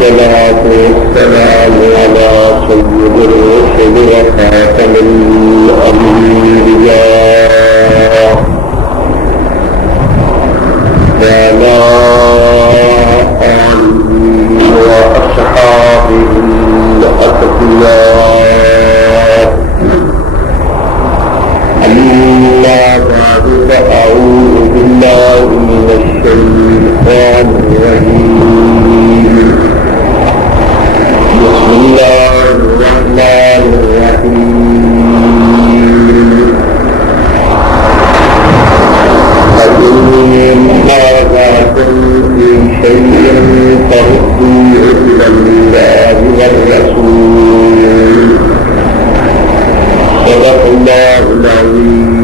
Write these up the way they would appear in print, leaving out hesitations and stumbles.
والصلاة والسلام على سيد الرسل وخاتم الأنبياء وعلى آله وأصحابه الأتقياء. أما بعد فأعوذ بالله من الشيطان الرجيم. بسم الله الرحمن الرحيم. فإن نازعتم في شيء فردوه إلى الله والرسول. صدق الله العظيم.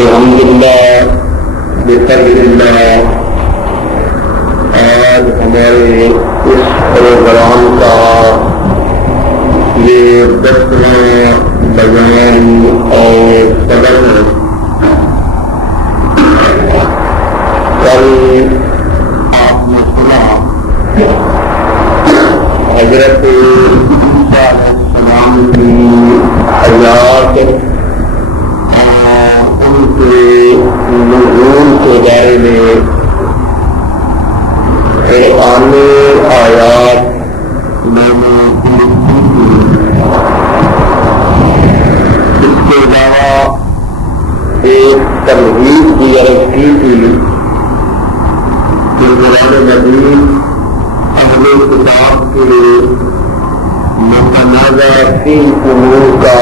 الحمدللہ بفضل اللہ آج ہمارے اس پروگرام کا یہ 10واں بیان اور صدر ہے. کل آپ نے سنا حضرت عیسیٰ علیہ السلام کی حیات ان کے نزول کے بارے میں قرآنی آیات میں نے اس کے علاوہ ایک تمہید کی عرض کی تھی کہ قرآن مجید اہل کتاب کے متنازع فی امور کا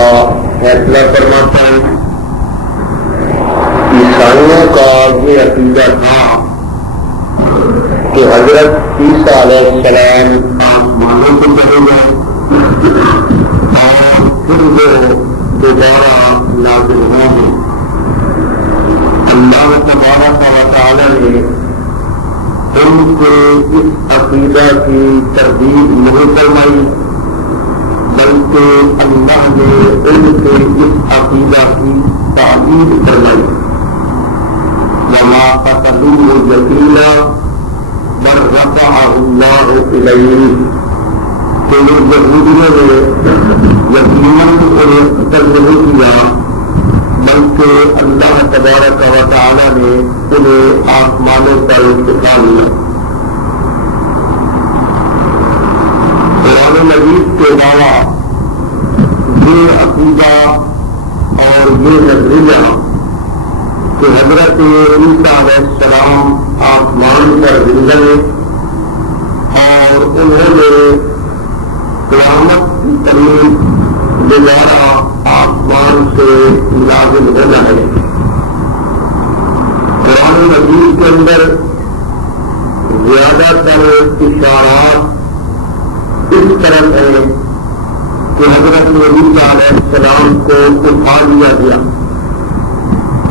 فیصلہ فرماتا ہے. عیسائیوں کا یہ عقیدہ تھا کہ حضرت عیسیٰ علیہ السلام آسمانوں سے چلے جائیں اور پھر وہ دوبارہ نازل ہوں گے. اللہ تبارک و تعالی نے ان کے اس عقیدہ کی تردید نہیں فرمائی بلکہ اللہ نے ان کے اس عقیدہ کی تعبیر فرمائی. وما قتلوه يقينا بل رفعه الله إليه. کہ یہودیوں نے یقیناً انہیں قتل نہیں کیا بلکہ اللہ تبارک و تعالی نے انہیں آسمانوں پر اٹھا لیا. قرآن مجید کے علاوہ یہ عقیدہ اور یہ نظریہ کہ حضرت عیسیٰ علیہ السلام آسمان پر زندہ اور انہوں نے قیامت کی قریب دوبارہ آسمان سے نازل ہونا ہے. قرآن مجید کے اندر زیادہ تر اشارات اس طرح ہے کہ حضرت عیسیٰ علیہ السلام کو اٹھا لیا گیا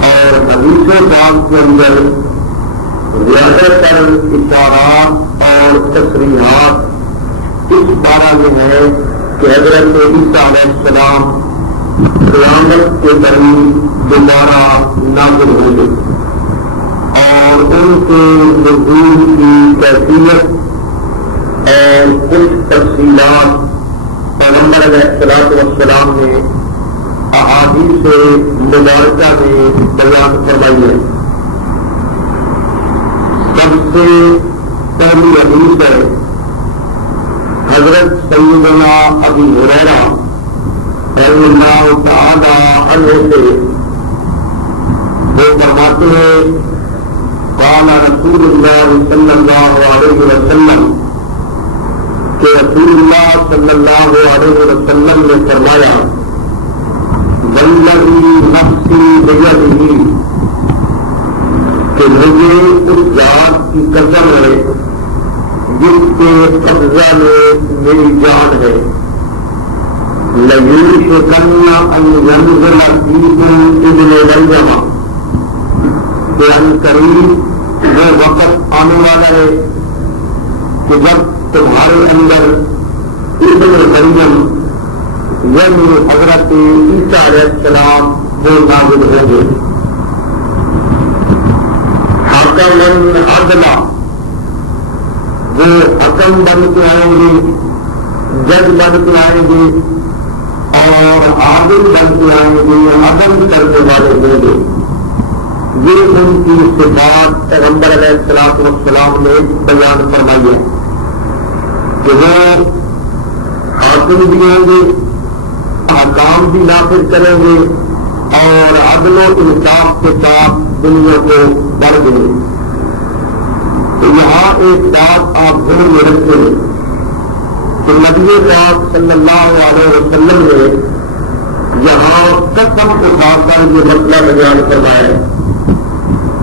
اور حدیث پاک کے اندر زیادہ تر اشارات اور تصریحات اس بارے میں ہے کہ حضرت عیسیٰ علیہ السلام قیامت کے قریب دوبارہ نازل ہوں گے اور ان کے نزول کی کیفیت اور کچھ تفصیلات پیغمبر علیہ السلام نے احادیث مبارکہ میں بیان فرمائی ہے. سب سے پہلی حدیث ہے حضرت سیدنا ابی ہریرہ رضی اللہ تعالی عنہ سے. وہ فرماتے ہیں قال رسول اللہ صلی اللہ علیہ وسلم کہ رسول اللہ صلی اللہ علیہ وسلم نے فرمایا والذی نفسی بیدہ کہ مجھے اس ذات کی قسم ہے جس کے قبضہ میں میری جان ہے. لیوشکن ان ینزل فیکم ابن مریم کہ ان قریب وہ وقت آنے والا ہے کہ جب تمہارے اندر ابن مریم یعنی حضرت عیسیٰ علیہ السلام وہ نازل ہوں گے. حکماً عدلا، وہ حکم بن کے آئیں گے، جج بن کے آئیں گے اور عادل بن کے آئیں گے، عدل کرنے والے ہوں گے. یہ ان کی صفات پیغمبر علیہ السلام نے بیان فرمائی ہے کہ وہ حاکم بھی ہوں گے، احکام بھی نافذ کریں گے اور عدل و انصاف کے ساتھ دنیا کو بڑھ دیں گے. تو یہاں ایک بات آپ ذہن میں رکھیں کہ نبی پاک صلی اللہ علیہ وسلم نے یہاں قسم اٹھا کر یہ مسئلہ بیان فرمایا ہے.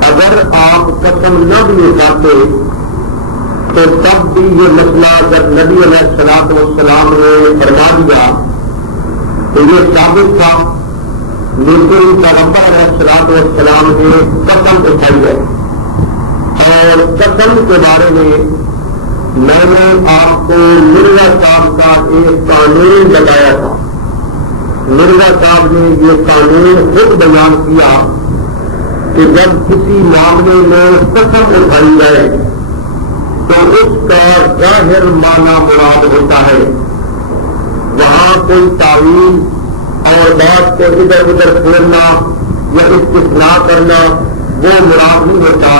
اگر آپ قسم نہ بھی اٹھاتے تو تب بھی یہ مسئلہ جب نبی علیہ السلام نے فرما دیا تو یہ ثابت تھا، لیکن پیغمبر علیہ السلام نے قسم اٹھائی ہے. اور قسم کے بارے میں نے آپ کو مرزا صاحب کا ایک قانون بتایا تھا. مرزا صاحب نے یہ قانون خود بیان کیا کہ جب کسی معاملے میں قسم اٹھائی جائے تو اس کا ظاہر معنی مراد ہوتا ہے. وہاں کوئی تعویل اور بات کو ادھر ادھر پھیرنا یا استثناء کرنا وہ مراد نہیں ہوتا،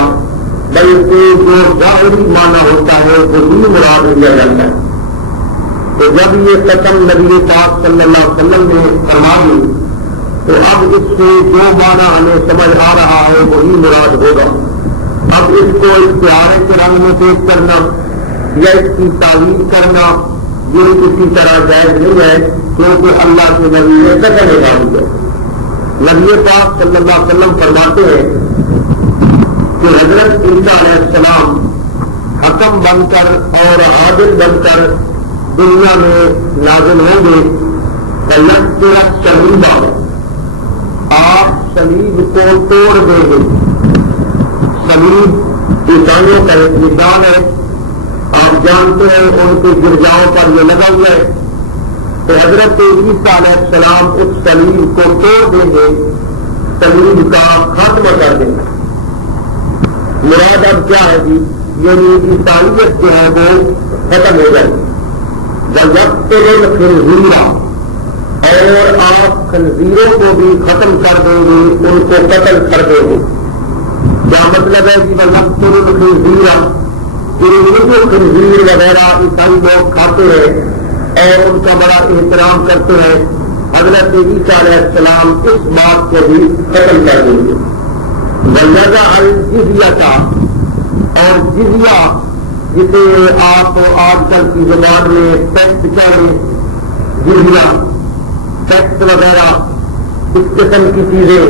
بلکہ جو ظاہری معنی ہوتا ہے وہی مراد لیا جاتا ہے. تو جب یہ قسم نبی پاک صلی اللہ علیہ وسلم نے فرما دی تو اب اس سے جو معنی ہمیں سمجھ آ رہا ہے وہی مراد ہوگا. اب اس کو اختیار کے رنگ میں پیش کرنا یا اس کی تعویل کرنا یہ کسی طرح جائز نہیں ہے، کیونکہ اللہ کے نبی نے قسم اٹھا دی ہے. نبی پاک صلی اللہ علیہ وسلم فرماتے ہیں کہ حضرت عیسیٰ علیہ السلام حکم بن کر اور عادل بن کر دنیا میں نازل ہوں گے. شہیدہ، آپ صلیب کو توڑ دیں گے. صلیب عیسائیوں کا ایک نشان ہے، آپ جانتے ہیں ان کے گرجاؤں پر یہ لگا ہوا ہے. تو حضرت عیسیٰ علیہ السلام اس صلیب کو توڑ دیں گے، صلیب کا خاتمہ کر دیں گے. مراد اب کیا ہے جی؟ یعنی عیسائیت جو ہے وہ ختم ہو جائے گی. وقت خنزیرہ، اور آپ خنزیروں کو بھی ختم کر دیں گے، ان کو قتل کر دیں گے. کیا مطلب ہے کہ وقت خنزیرہ جو خنزیر وغیرہ عیسائی لوگ کھاتے ہیں اور ان کا بڑا احترام کرتے ہیں، حضرت عیسیٰ علیہ السلام اس بات کو بھی ختم کر دیں گے. وَنَزَعَ الْجِزْيَةَ، اور جزیہ جسے آپ آج کل کی زبان میں ٹیکس کہیں، جزیہ ٹیکس وغیرہ اس قسم کی چیزیں،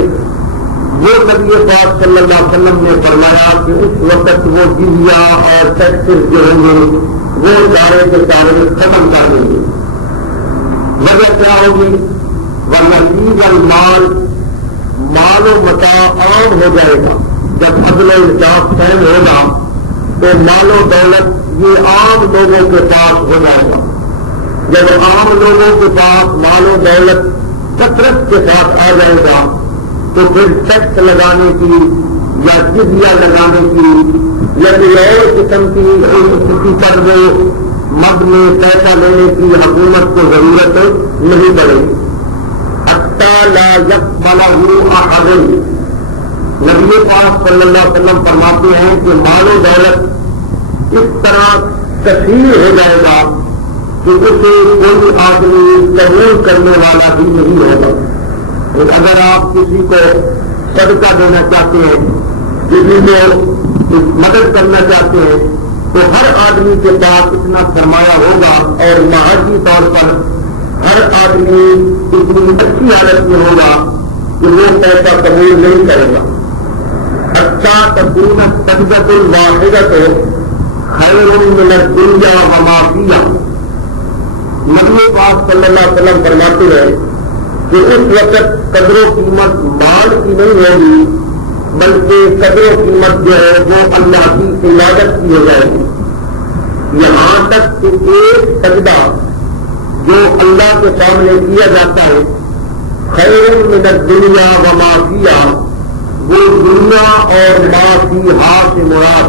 وہ نبی پاک صلی اللہ علیہ وسلم نے فرمایا کہ اس وقت وہ جزیہ اور ٹیکسز جو ہوں گے وہ سارے کے سارے ختم کر دیں گے. وجہ کیا ہوگی؟ وَنَزِيدَ الْمَالِ، مال و متاع عام ہو جائے گا. جب عدل و انصاف قائم ہوگا تو مال و دولت یہ عام لوگوں کے پاس ہو جائے گا. جب عام لوگوں کے پاس مال و دولت کثرت کے ساتھ آ جائے گا تو پھر ٹیکس لگانے کی یا جزیہ لگانے کی یا کوئی اور قسم کی کسی پر وہ مد میں پیسہ لینے کی حکومت کو ضرورت نہیں پڑے گی. حتی لا یقبلہ احد، نبی پاک صلی اللہ علیہ وسلم فرماتے ہیں کہ مال و دولت اس طرح کثیر ہو جائے گا کہ اسے کوئی آدمی قبول کرنے والا بھی نہیں ہوگا. اگر آپ کسی کو صدقہ دینا چاہتے ہیں، کسی کو مدد کرنا چاہتے ہیں تو ہر آدمی کے پاس اتنا سرمایہ ہوگا اور معاشی طور پر ہر آدمی اتنی اچھی حالت میں ہوگا کہ وہ پیسہ قبول نہیں کرے گا. اچھا تکون السجدۃ الواحدۃ خیر من الدنیا وما فیہا، نبی پاک صلی اللہ علیہ وسلم فرماتے ہیں کہ اس وقت قدر و قیمت مال کی نہیں ہوگی، بلکہ قدر و قیمت جو ہے وہ اللہ کی عبادت کی ہو جائے گی. یہاں تک کہ ایک سجدہ جو اللہ کے سامنے کیا جاتا ہے خیر من الدنیا وما فیہا، وہ دنیا اور ما فیہا سے مراد،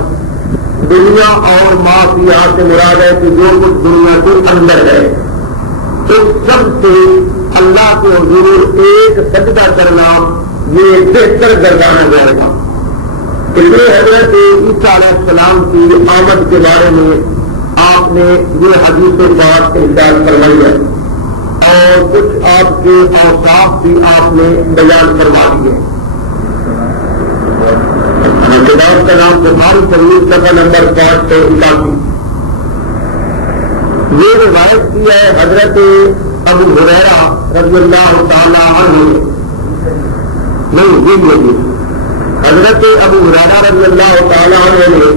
دنیا اور ما فیہا سے مراد ہے کہ جو کچھ دنیا کے اندر ہے، اس سب سے اللہ کے حضور ایک سجدہ کرنا یہ بہتر گردانا جائے گا۔ اس لیے حضرت عیسیٰ علیہ السلام کی آمد کے بارے میں آپ نے یہ حدیث پاک ارشاد فرمائی ہے اور کچھ آپ کے اوصاف بھی آپ نے بیان فرما دیے۔ کتاب کا نام بخاری شریف صفحہ نمبر 581۔ یہ روایت کی ہے حضرت ابو ہریرہ رضی اللہ تعالیٰ عنہ نے، حضرت ابو ہریرہ رضی اللہ تعالیٰ عنہ نے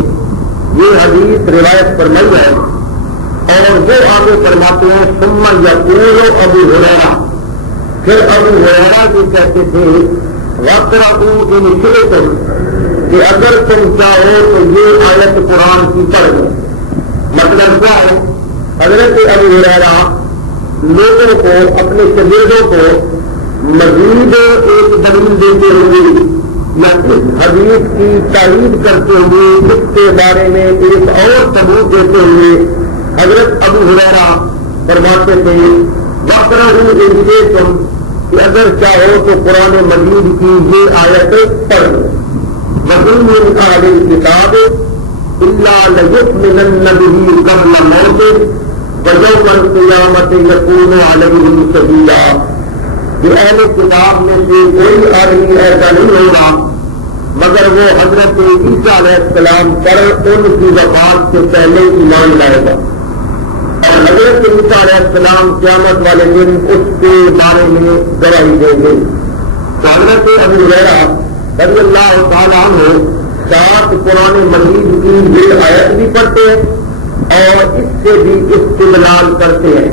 یہ حدیث روایت فرمائی ہے اور وہ آگے فرماتے ہیں ثم یقول ابو ہریرہ، پھر ابو ہریرہ بھی کہتے تھے وَاقْرَؤُوا إِنْ شِئْتُمْ، کہ اگر تم چاہو تو یہ آیت قرآن کی پڑھ لو۔ مطلب کیا ہے؟ حضرت ابو ہریرہ لوگوں کو، اپنے شاگردوں کو مزید ایک دلیل دیتے ہوئے یا اس حدیث کی تائید کرتے ہوئے اس کے بارے میں ایک اور ثبوت دیتے ہوئے حضرت ابو ہریرہ فرماتے تھے وَاقْرَؤُوا إِنْ شِئْتُمْ، کہ اگر چاہو تو قرآن مجید کی یہ آیت پڑھ لو۔ وَإِنْ مِنْ أَهْلِ الْكِتَابِ إِلَّا لَيُؤْمِنَنَّ بِهِ قَبْلَ مَوْتِهِ وَيَوْمَ الْقِيَامَةِ يَكُونُ عَلَيْهِمْ شَهِيدًا، کہ اہل کتاب میں سے کوئی آدمی ایسا نہیں ہوگا مگر وہ حضرت عیسیٰ علیہ السلام پر ان کی وفات سے پہلے ایمان لائے گا، اور حضرت عیسیٰ علیہ السلام قیامت والے دن اس کے بارے میں گواہی دیں گے۔ حضرت ابو ہریرہ رضی اللہ تعالیٰ عنہ 7 قرآن مجید کی یہ آیت بھی پڑھتے ہیں اور اس سے بھی استدلال کرتے ہیں۔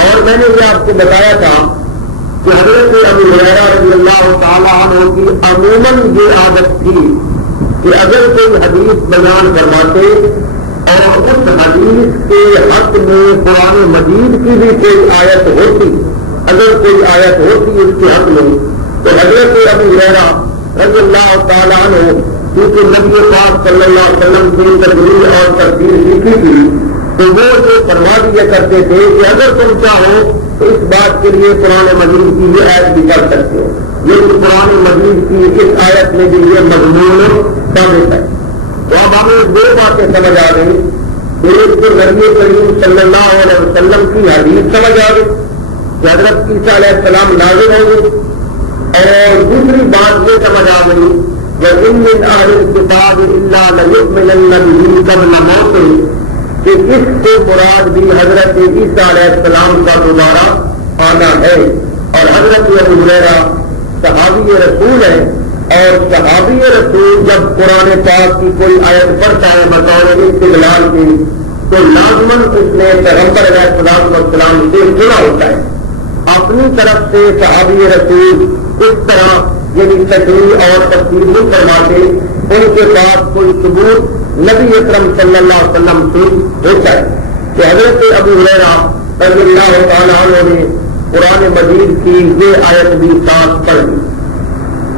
اور میں نے یہ آپ کو بتایا تھا کہ حضرت ابو ہریرہ رضی اللہ تعالیٰ عنہ کی عموماً یہ عادت تھی کہ اگر کوئی حدیث بیان فرماتے اور اس حدیث کے حق میں قرآن مجید کی بھی کوئی آیت ہوتی، اگر کوئی آیت ہوتی اس کے حق میں، تو حضرت ابو ہریرہ رضی اللہ تعالیٰ عنہ کیونکہ نبی پاک صلی اللہ علیہ وسلم کی تدبیر اور تفسیر لکھی تھی تو وہ جو فرما دیا کرتے تھے کہ اگر تم چاہو تو اس بات کے لیے قرآن مجید کی یہ آیت بھی پڑھ سکتے ہو، لیکن قرآن مجید کی اس آیت میں بھی یہ مضمون ثابت ہے۔ تو اب ہمیں دو باتیں سمجھ آ گئی، ایک تو نبی کریم صلی اللہ علیہ وسلم کی حدیث سمجھ آ گئی کہ حضرت عیسیٰ علیہ السلام نازل ہوں گے، اور دوسری بات یہ سمجھ آ گئی وَإِنْ مِنْ أَهْلِ الْكِتَابِ إِلَّا لَيُؤْمِنَنَّ بِهِ قَبْلَ مَوْتِهِ، کہ اس سے مراد بھی حضرت عیسیٰ علیہ السلام کا دوبارہ آنا ہے۔ اور حضرت ابو ہریرہ صحابی رسول ہے، اور صحابی رسول جب قرآن پاک کی کوئی آیت پڑھتا ہے بطور استدلال کی تو لازماً اس نے پیغمبر علیہ السلام سے سنا ہوتا ہے۔ اپنی طرف سے صحابی رسول اس طرح یعنی تشریح اور تفسیر نہیں فرماتے، ان کے پاس کوئی ثبوت نبی اکرم صلی اللہ علیہ وسلم سے ہوتا ہے کہ حضرت ابو ہریرہ رضی اللہ تعالیٰ عنہ نے قرآن مجید کی یہ آیت بھی ساتھ پڑھ لی۔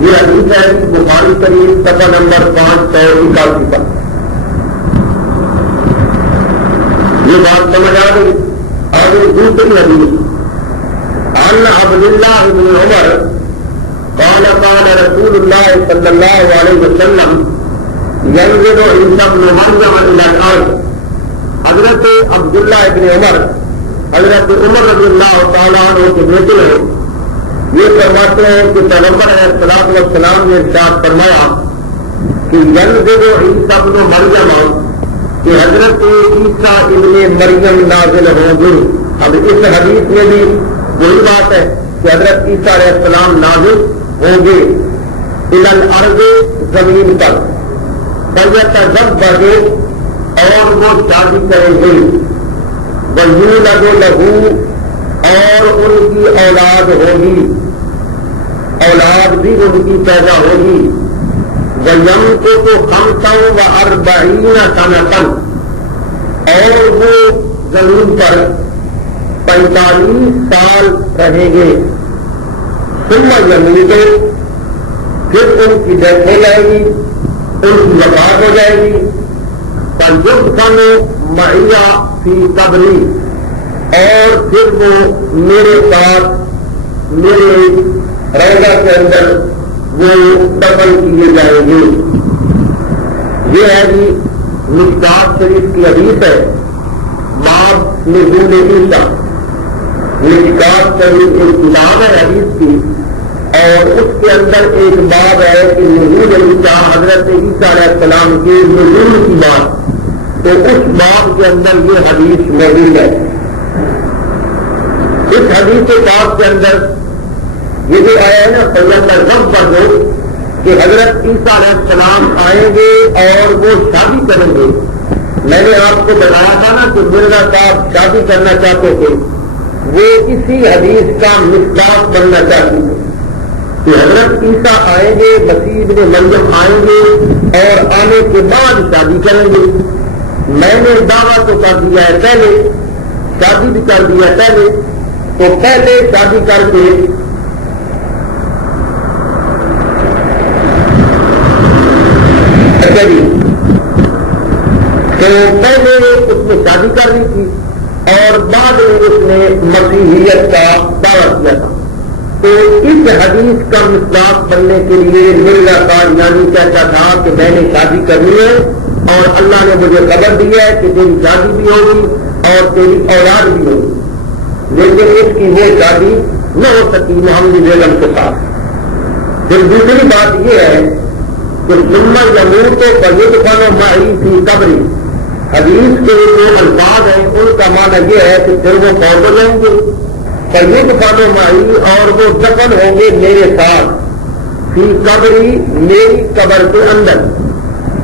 یہ حدیث ہے بخاری شریف صفحہ نمبر 581 پر۔ یہ بات سمجھ آ گئی۔ آگے دوسری حدیث عن عبد اللہ بن عمر قال قال رسول اللہ صلی اللہ علیہ وسلم ينزل عیسی ابن مریم الى الارض، حضرت عبداللہ ابن عمر حضرت عمر رضی اللہ تعالیٰ عنہ کے بیٹے ہیں، یہ فرماتے ہیں کہ پیغمبر علیہ السلام نے ارشاد فرمایا کہ ينزل عیسی ابن مریم، کہ حضرت عیسیٰ ابن مریم نازل ہوں گے۔ اب اس حدیث میں بھی وہی بات ہے کہ حضرت عیسیٰ علیہ السلام نازل ہوں گے الی الارض، زمین پر، فیتزوج، اور وہ شادی کریں گے، ویولد لہ، اور ان کی اولاد ہوگی، اولاد بھی ان کی پیدا ہوگی، وَيَمْكُثُ 45 سَنَةً، اور وہ زمین پر 45 سال رہیں گے، ثم یموتو، پھر ان کی ڈیتھ ہو جائے گی، ان کی وفات ہو جائے گی، فیدفن معی فی قبری، اور پھر وہ میرے ساتھ میرے روضہ کے اندر وہ دفن کیے جائیں گے۔ یہ ہے جی مشکات شریف کی حدیث ہے، باب نزول عیسیٰ۔ مشکات شریف ایک کتاب ہے حدیث کی، اور اس کے اندر ایک باب ہے کہ نزول عیسیٰ، حضرت عیسیٰ علیہ السلام کے نزول کی بات، تو اس باب کے اندر یہ حدیث موجود ہے۔ اس حدیث پاک کے اندر یہ جو آیا ہے نا پیغمبر رب پر ہو کہ حضرت عیسیٰ علیہ السلام آئیں گے اور وہ شادی کریں گے۔ میں نے آپ کو بتایا تھا نا کہ مرزا صاحب شادی کرنا چاہتے تھے، وہ اسی حدیث کا مصداق بننا چاہتے تھے کہ حضرت عیسیٰ آئیں گے، مسیح ابن مریم آئیں گے اور آنے کے بعد شادی کریں گے۔ میں نے دعویٰ تو کر دیا ہے پہلے، شادی بھی کر دیا ہے پہلے، تو پہلے شادی کر کے تو پہلے اس نے شادی کر لی تھی اور بعد میں اس نے مسیحیت کا دعویٰ کیا تھا۔ تو اس حدیث کا مصداق بننے کے لیے مرزا قادیانی کہتا تھا کہ میں نے شادی کرنی ہے اور اللہ نے مجھے خبر دی ہے کہ تیری شادی بھی ہوگی اور تیری اولاد بھی ہوگی، لیکن اس کی وہ شادی نہ ہو سکی محمد بیگم کے ساتھ۔ پھر دوسری بات یہ ہے کہ ثم یموت فیدفن معی فی قبری، حدیث کے جو الفاظ ہیں ان کا معنی یہ ہے کہ پھر وہ فوت ہو جائیں گے، فیدفن معی، اور وہ دفن ہوں گے میرے ساتھ، فی قبری، میری قبر کے اندر۔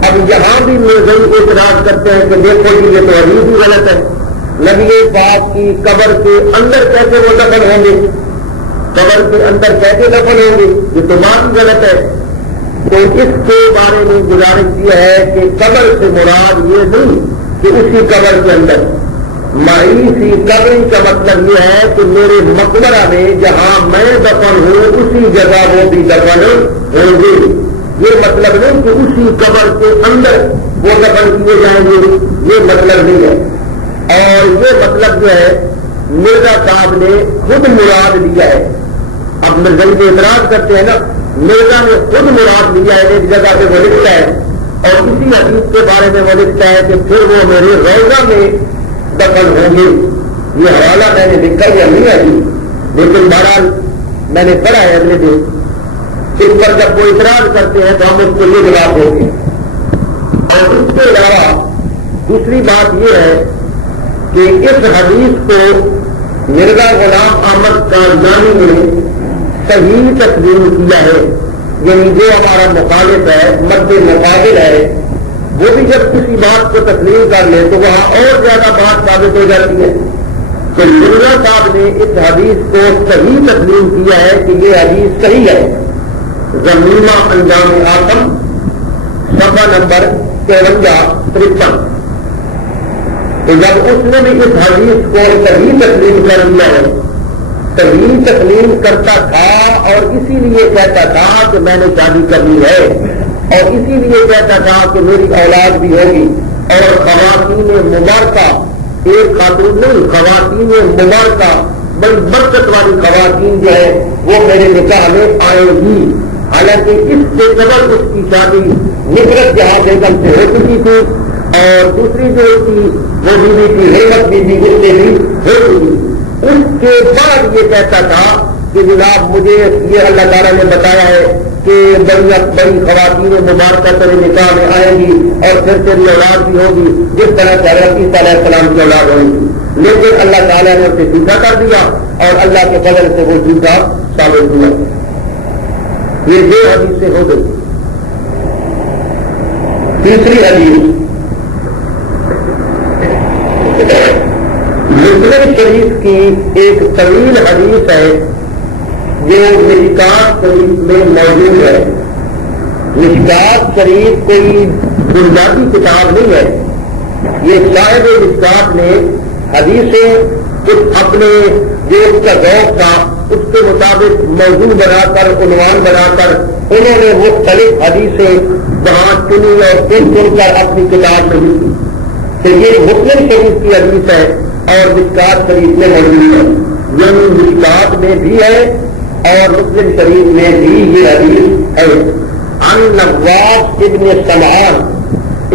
اب یہاں بھی مرزائی اعتراض کرتے ہیں کہ دیکھو جی یہ تو حدیث بھی غلط ہے، نبی پاک کی قبر کے اندر کیسے وہ دفن ہوں گے، قبر کے اندر کیسے دفن ہوں گے، یہ تو بات ہی غلط ہے۔ تو اس کے بارے میں گزارش یہ ہے کہ قبر سے مراد یہ نہیں کہ اسی قبر کے اندر، معی فی قبری کا مطلب یہ ہے کہ میرے مقبرہ میں جہاں میں دفن ہوں اسی جگہ وہ بھی دفن ہوں گے۔ یہ مطلب نہیں کہ اسی قبر کے اندر وہ دفن کیے جائیں گے، یہ مطلب نہیں ہے۔ اور یہ مطلب جو ہے مرزا صاحب نے خود مراد لیا ہے۔ اب مرزا کے اعتراض کرتے ہیں نا، مرزا نے خود مراد لیا ہے، ایک جگہ پہ وہ لکھتا ہے اور اسی حدیث کے بارے میں وہ لکھتا ہے کہ پھر وہ میرے روضہ میں دفن ہوں گے۔ یہ حوالہ میں نے لکھا یا نہیں ہے جی، لیکن بہرحال میں نے پڑھا ہے اگلے دن۔ اس پر جب وہ اعتراض کرتے ہیں تو ہم اس کو یہ جواب دیتے ہیں۔ اور اس کے علاوہ دوسری بات یہ ہے کہ اس حدیث کو مرزا غلام احمد قادیانی نے صحیح تسلیم کیا ہے، یعنی جو ہمارا مخالف ہے، مد مقابل ہے، وہ بھی جب کسی بات کو تسلیم کر لے تو وہاں اور زیادہ بات ثابت ہو جاتی ہے۔ تو مرزا صاحب نے اس حدیث کو صحیح تسلیم کیا ہے کہ یہ حدیث صحیح ہے۔ زمینہ انجام آتم، صفحہ نمبر 53-53۔ تو جب اس نے بھی اس حدیث کو صحیح تسلیم کر لیا ہے، صحیح تسلیم کرتا تھا اور اسی لیے کہتا تھا کہ میں نے شادی کرنی ہے اور اسی لیے کہتا تھا کہ میری اولاد بھی ہوگی، اور خواتین مبارکہ، ایک خاتون نہیں، خواتین مبارکہ بڑی برکت والی خواتین جو ہے وہ میرے نکاح میں آئے گی۔ حالانکہ اس سے قبل اس کی شادی نصرت جہاں بیگم سے ہو چکی تھی اور دوسری جو تھی وہ بیوی تھی حکمت بیوی، اس سے بھی ہو چکی۔ اس کے بعد یہ کہتا تھا کہ جناب مجھے یہ اللہ تعالیٰ نے بتایا ہے کہ بڑی خواتین مبارکہ تیرے نکاح میں آئیں گی اور پھر تیری اولاد بھی ہوگی، جس طرح سے حضرت عیسیٰ علیہ السلام کی اولاد ہوگی۔ لیکن اللہ تعالیٰ نے اسے جھوٹا کر دیا اور اللہ کے فضل سے وہ جھوٹا ثابت ہوا۔ یہ دو حدیثیں ہو گئی۔ تیسری حدیث مسلم شریف کی ایک طویل حدیث ہے جو مشکات شریف میں موجود ہے۔ مشکات شریف کوئی بنیادی کتاب نہیں ہے، یہ صاحب مشکات نے حدیثیں کچھ اپنے جو اس کا ذوق تھا اس کے مطابق موضوع بنا کر عنوان بنا کر انہوں نے مختلف حدیثیں وہاں چنی اور چن کر اپنی کتاب میں لکھی. تو یہ مسلم شریف کی حدیث ہے اور مشکات شریف میں موجود ہے. یعنی مشکات میں بھی ہے اور مسلم شریف میں بھی یہ حدیث ہے. عن نواس ابن سمعان،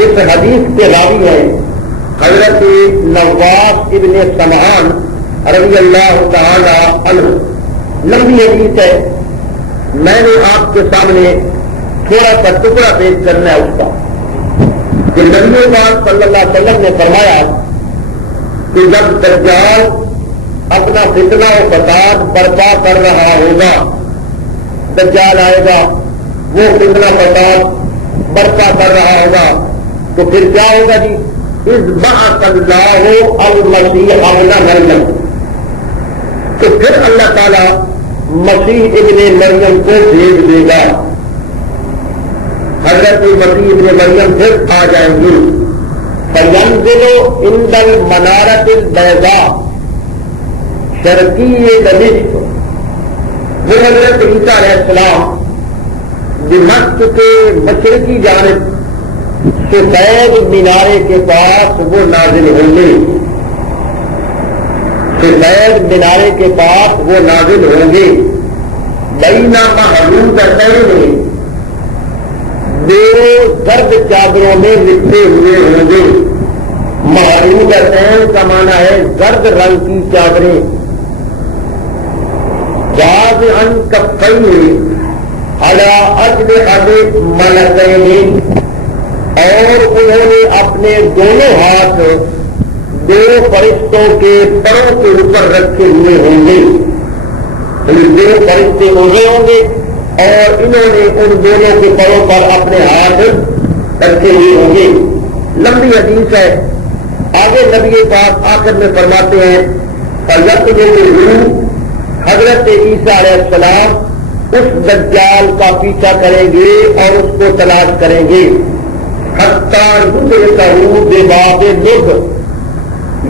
اس حدیث کے راوی ہیں حضرت نواس ابن سمعان رضی اللہ تعالی عنہ. لمبی حدیث ہے، میں نے آپ کے سامنے تھوڑا سا ٹکڑا پیش کرنا ہے اس کا کہ نبی پاک صلی اللہ علیہ وسلم نے فرمایا کہ جب دجال اپنا فتنہ و فساد برپا کر رہا ہوگا، دجال آئے گا وہ فتنہ فساد برپا کر رہا ہوگا تو پھر کیا ہوگا جی؟ اذ بعث اللہ المسیح ابن مریم، تو پھر اللہ تعالی مسیح ابن مریم کو بھیج دے گا. حضرت مسیح ابن مریم پھر آ جائیں گے. فینزل عند المنارۃ البیضاء شرقی دمشق، وہ حضرت عیسیٰ علیہ السلام دمشق کے مشرقی جانب سفید مینارے کے پاس وہ نازل ہوں گے. سفید مینارے کے پاس وہ نازل ہوں گے. بین محلوقتین، دو زرد چادروں میں لپٹے ہوئے ہوں گے. محلوقتین کا معنی ہے زرد رنگ کی چادریں. واضعا کفین علی اجنحۃ ملکین، اور انہوں نے اپنے دونوں ہاتھ دو فرشتوں کے پروں کے اوپر رکھے ہوئے ہوں گے. دو فرشتے اڑے ہوں گے اور انہوں نے ان دونوں کے پروں پر اپنے ہاتھ رکھے ہوئے ہوں گے. لمبی حدیث ہے. آگے نبی پاک آخر میں فرماتے ہیں حضرت عیسیٰ علیہ السلام اس دجال کا پیچھا کریں گے اور اس کو تلاش کریں گے. باب لد،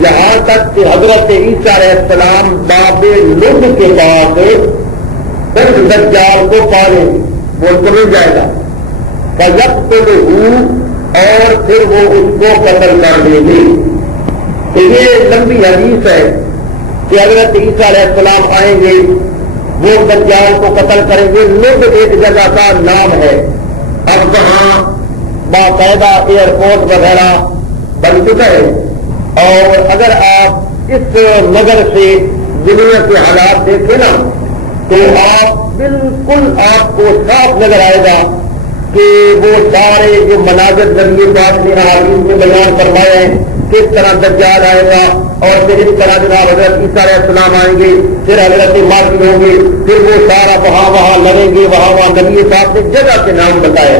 یہاں تک کہ حضرت عیسیٰ علیہ السلام باب لد کے پاس اس دجال کو پالیں، وہ مل جائے گا. اور پھر وہ اس کو قتل کر دیں گے. یہ لمبی حدیث ہے کہ حضرت عیسیٰ علیہ السلام آئیں گے، وہ دجال کو قتل کریں گے. لد ایک جگہ کا نام ہے. اب وہاں باقاعدہ ایئرپورٹ وغیرہ بن چکا ہے، اور اگر آپ اس نظر سے دنیا کے حالات دیکھیں نا تو آپ بالکل آپ کو صاف نظر آئے گا کہ وہ سارے جو مناظر نبی پاک نے احادیث میں بیان فرمائے ہیں، کس طرح دجال آئے گا اور پھر اس طرح جناب حضرت عیسیٰ علیہ السلام آئیں گے، پھر حضرت ماضی ہوں گے، پھر وہ سارا وہاں لڑیں گے. وہاں نبی صاحب نے جگہ کے نام بتائے.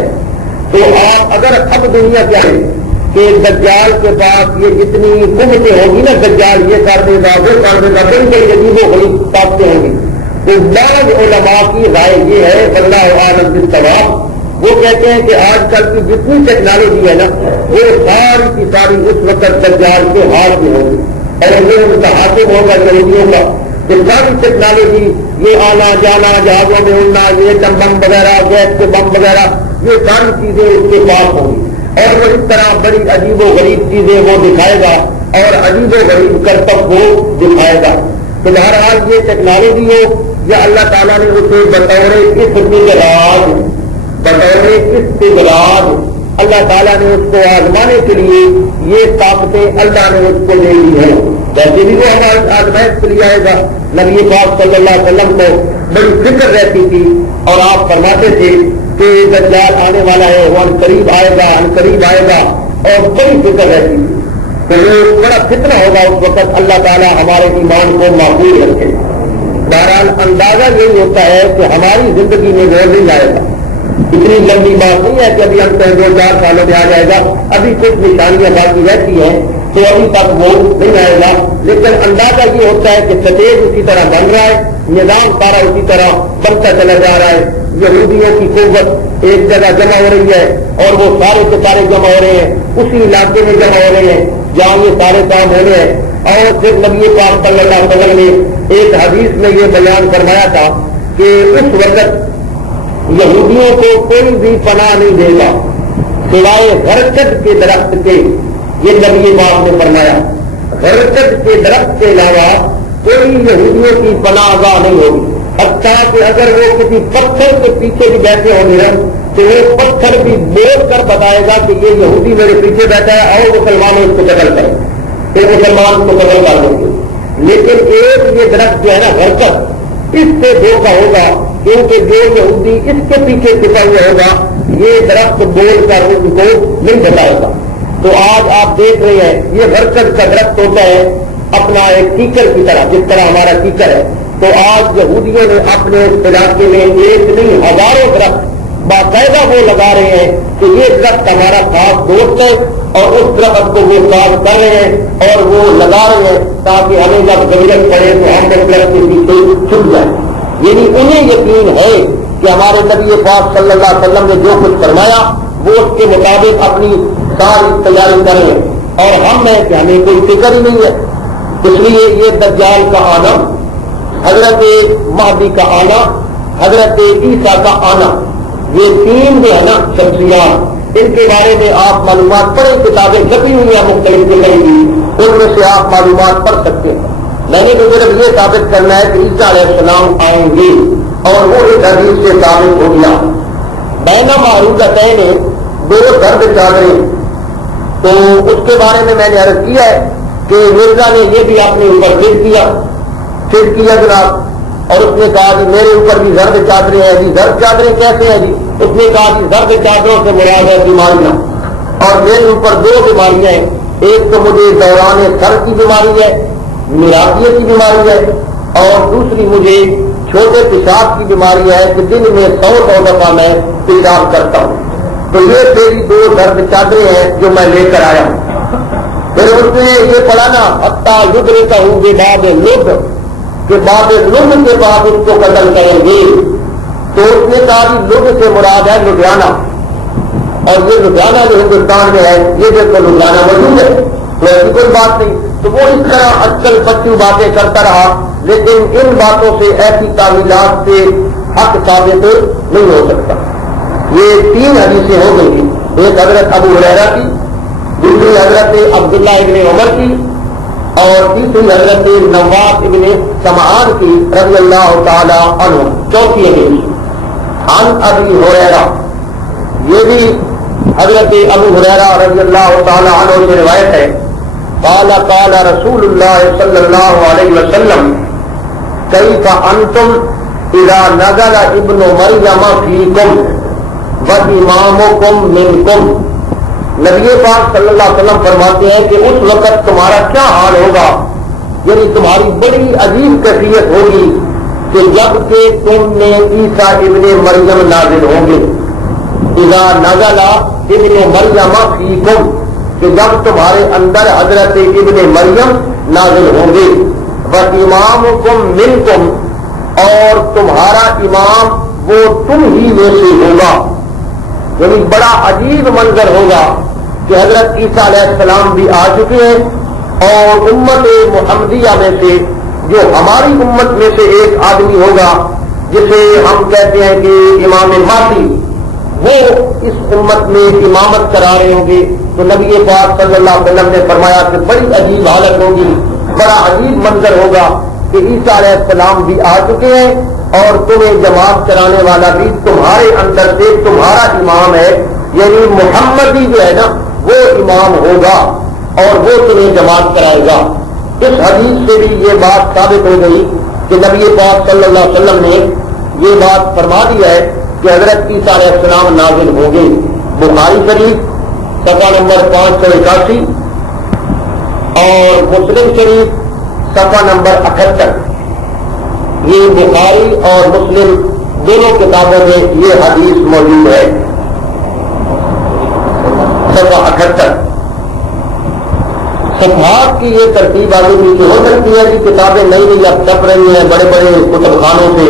تو آپ اگر اب دنیا کیا ہے کہ دجال کے پاس یہ جتنی قوتیں ہوگی نا، دجال یہ کر دے گا وہ کر دے گا، بالکل عجیب و غریب طاقتیں ہوں گی. تو بعض علماء کی رائے یہ ہے واللہ اعلم بالصواب، وہ کہتے ہیں کہ آج کل کی جتنی ٹیکنالوجی ہے نا وہ ساری کی ساری اس وقت دجال کے ہاتھ میں ہوگی اور وہ ان کا حاکم ہوگا یہودیوں کا. یہ ساری ٹیکنالوجی، یہ آنا جانا، جہازوں میں اڑنا، یہ بم وغیرہ، گیس کے بم وغیرہ، یہ ساری چیزیں اس کے پاس ہوں گی. اور وہ اس طرح بڑی عجیب و غریب چیزیں وہ دکھائے گا اور عجیب و غریب کرتب وہ دکھائے گا. تو بہرحال یہ ٹیکنالوجی ہو یا اللہ تعالیٰ نے اسے بطور استدراج اللہ تعالیٰ نے اس کو آزمانے کے لیے یہ طاقتیں اللہ نے اس کو دے دی ہیں. ویسے بھی وہ ہمارے آزمائش کے لیے آئے گا. نبی پاک صلی اللہ علیہ وسلم کو بڑی فکر رہتی تھی اور آپ فرماتے تھے کہ دجال آنے والا ہے، وہ ان قریب آئے گا، ان قریب آئے گا، اور بڑی فکر رہتی تھی. تو یہ بڑا فتنہ ہوگا اس وقت. اللہ تعالیٰ ہمارے ایمان کو محفوظ رکھے. بہرحال اندازہ یہی ہوتا ہے کہ ہماری زندگی میں وہ نہیں آئے گا. اتنی لمبی بات نہیں ہے کہ ابھی ہم کہیں 2-4 سالوں میں آ جائے گا. ابھی کچھ نشانیاں باقی رہتی ہیں تو ابھی تک وہ نہیں آئے گا. لیکن اندازہ یہ ہوتا ہے کہ سٹیج اسی طرح بن رہا ہے، نظام سارا اسی طرح بنتا چلا جا رہا ہے. یہودیوں کی قوت ایک جگہ جمع ہو رہی ہے اور وہ سارے کے سارے جمع ہو رہے ہیں، اسی علاقے میں جمع ہو رہے ہیں جہاں یہ سارے کام ہو رہے ہیں. اور پھر نبی پاک صلی اللہ علیہ وسلم نے ایک حدیث میں یہ بیان فرمایا تھا کہ اس وقت یہودیوں کو کوئی بھی پناہ نہیں دے گا سوائے غرقد کے درخت کے. یہ نبی پاک نے فرمایا غرقد کے درخت کے علاوہ کوئی یہودیوں کی پناہ گاہ نہیں ہوگی. حتیٰ کہ اگر وہ کسی پتھر کے پیچھے بھی بیٹھے ہوں گے تو وہ پتھر بھی بول کر بتائے گا کہ یہ یہودی میرے پیچھے بیٹھا ہے اور مسلمان اس کو قتل کریں, پھر مسلمان اس کو قتل کر دیں گے. لیکن ایک یہ درخت جو ہے نا غرقد, اس سے دھوکہ ہوگا کیونکہ جو یہودی اس کے پیچھے چھپا ہوا ہوگا یہ درخت بول کر ان کو نہیں بتائے گا. تو آج آپ دیکھ رہے ہیں یہ غرقد کا درخت ہوتا ہے اپنا ایک کیکر کی طرح, جس طرح ہمارا کیکر ہے. تو آج یہودیوں نے اپنے علاقے میں ایک نہیں ہزاروں درخت باقاعدہ وہ لگا رہے ہیں کہ یہ درخت ہمارا خاص دوست ہے اور اس درخت کو وہ کام کر رہے ہیں اور وہ لگا رہے ہیں تاکہ ہمیں جب ضرورت پڑے تو ہم اس درخت کے پیچھے چھپ جائیں. یعنی انہیں یقین ہے کہ ہمارے نبی پاک صلی اللہ علیہ وسلم نے جو کچھ فرمایا وہ اس کے مطابق اپنی ساری تیاری کریں اور ہم ہیں کہ ہمیں کوئی فکر ہی نہیں ہے. اس لیے یہ دجال کا آنا, حضرت مہدی کا آنا, حضرت عیسیٰ کا آنا, یہ تین جو ہے نا شخصیات, ان کے بارے میں آپ معلومات پڑھیں. کتابیں چھپی ہوئی ہیں مختلف قسم کی, ان میں سے آپ معلومات پڑھ سکتے ہیں. میں نے تو صرف یہ ثابت کرنا ہے کہ عیسیٰ علیہ السلام آئیں گے اور وہ اس حدیث سے ثابت ہو گیا. بین معروضتین نے دو درد چادریں, تو اس کے بارے میں نے عرض کیا ہے کہ مرزا نے یہ بھی اپنے اوپر پھر کیا جناب, اور اس نے کہا کہ میرے اوپر بھی زرد چادریں ہیں جی. زرد چادریں کیسے ہیں جی؟ اس نے کہا کہ زرد چادروں سے مراد ہے بیماریاں, اور میرے اوپر دو بیماریاں ہیں. ایک تو مجھے دوران سر کی بیماری ہے, میراثیت کی بیماری ہے, اور دوسری مجھے چھوٹے پیشاب کی بیماری ہے کہ دن میں 100 دفعہ میں پیشاب کرتا ہوں. تو یہ میری دو زرد چادریں ہیں جو میں لے کر آیا ہوں. پھر اس نے یہ پڑھا نا حتیٰ یدرک ہوں گے باب لب, کہ باب لب کے بعد اس کو قتل کریں گے. تو اس نے کہا کہ لب سے مراد ہے لدھیانہ, اور یہ لدھیانہ جو ہندوستان میں ہے یہ دیکھو لدھیانہ موجود ہے, تو ایسی کوئی بات نہیں. تو وہ اس طرح اچکل پچو باتیں کرتا رہا, لیکن ان باتوں سے ایسی تعمیلات سے حق ثابت نہیں ہو سکتا. یہ تین حدیثیں ہو گئی, ایک حضرت ابو ہریرہ کی, دوسری حضرت عبداللہ ابن عمر کی, اور تیسری حضرت نواس ابن سمعان کی رضی اللہ تعالی عنہ. چوتھی حدیث عن ابی ہریرہ, یہ بھی حضرت ابو ہریرہ رضی اللہ تعالی عنہ سے روایت ہے. قال قال رسول اللہ صلی اللہ علیہ وسلم کیف انتم اذا نزل ابن مریم فیکم وامامکم منکم. نبی پاک صلی اللہ علیہ وسلم فرماتے ہیں کہ اس وقت تمہارا کیا حال ہوگا, یعنی تمہاری بڑی عجیب کیفیت ہوگی کہ جب کہ تم نے عیسیٰ ابن مریم نازل ہوں گے. اذا نزل ابن مریم فیکم, کہ جب تمہارے اندر حضرت ابن مریم نازل ہوں گے. وامامکم منکم, اور تمہارا امام وہ تم ہی میں سے ہوگا. یعنی بڑا عجیب منظر ہوگا کہ حضرت عیسیٰ علیہ السلام بھی آ چکے ہیں اور امت محمدیہ میں سے جو ہماری امت میں سے ایک آدمی ہوگا جسے ہم کہتے ہیں کہ امام مہدی, وہ اس امت میں امامت کرا رہے ہوں گے. تو نبی پاک صلی اللہ علیہ وسلم نے فرمایا کہ بڑی عجیب حالت ہوگی, بڑا عجیب منظر ہوگا کہ عیسیٰ علیہ السلام بھی آ چکے ہیں اور تمہیں جماعت کرانے والا بھی تمہارے اندر سے تمہارا امام ہے, یعنی محمدی جو ہے نا وہ امام ہوگا اور وہ تمہیں جماعت کرائے گا. اس حدیث سے بھی یہ بات ثابت ہو گئی کہ نبی پاک صلی اللہ علیہ وسلم نے یہ بات فرما دی ہے کہ حضرت عیسیٰ علیہ السلام نازل ہوں گے. بخاری شریف صفحہ نمبر 581 اور مسلم شریف صفحہ نمبر 78, یہ بخاری اور مسلم دونوں کتابوں میں یہ حدیث موجود ہے. صفحہ 78 صفحات کی یہ ترتیب آگے پیچھے ہو سکتی ہے کہ کتابیں نئی نئی اب چھپ رہی ہیں بڑے بڑے کتب خانوں سے,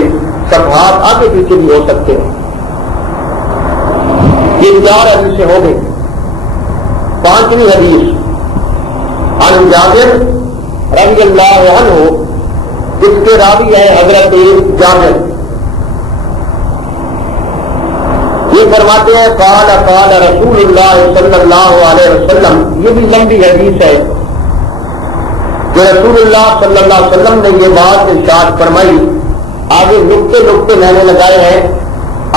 صفحات آگے پیچھے بھی ہو سکتے ہیں. یہ 4 حدیثیں ہو گئی. 5ویں حدیث عن جابر رضی اللہ عنہ جس کے راوی ہیں حضرت جابر، یہ فرماتے ہیں قال قال رسول اللہ صلی اللہ علیہ وسلم، یہ بھی لمبی حدیث ہے کہ رسول اللہ صلی اللہ علیہ وسلم نے یہ بات ارشاد فرمائی. آگے نقطے میں نے لگائے ہیں،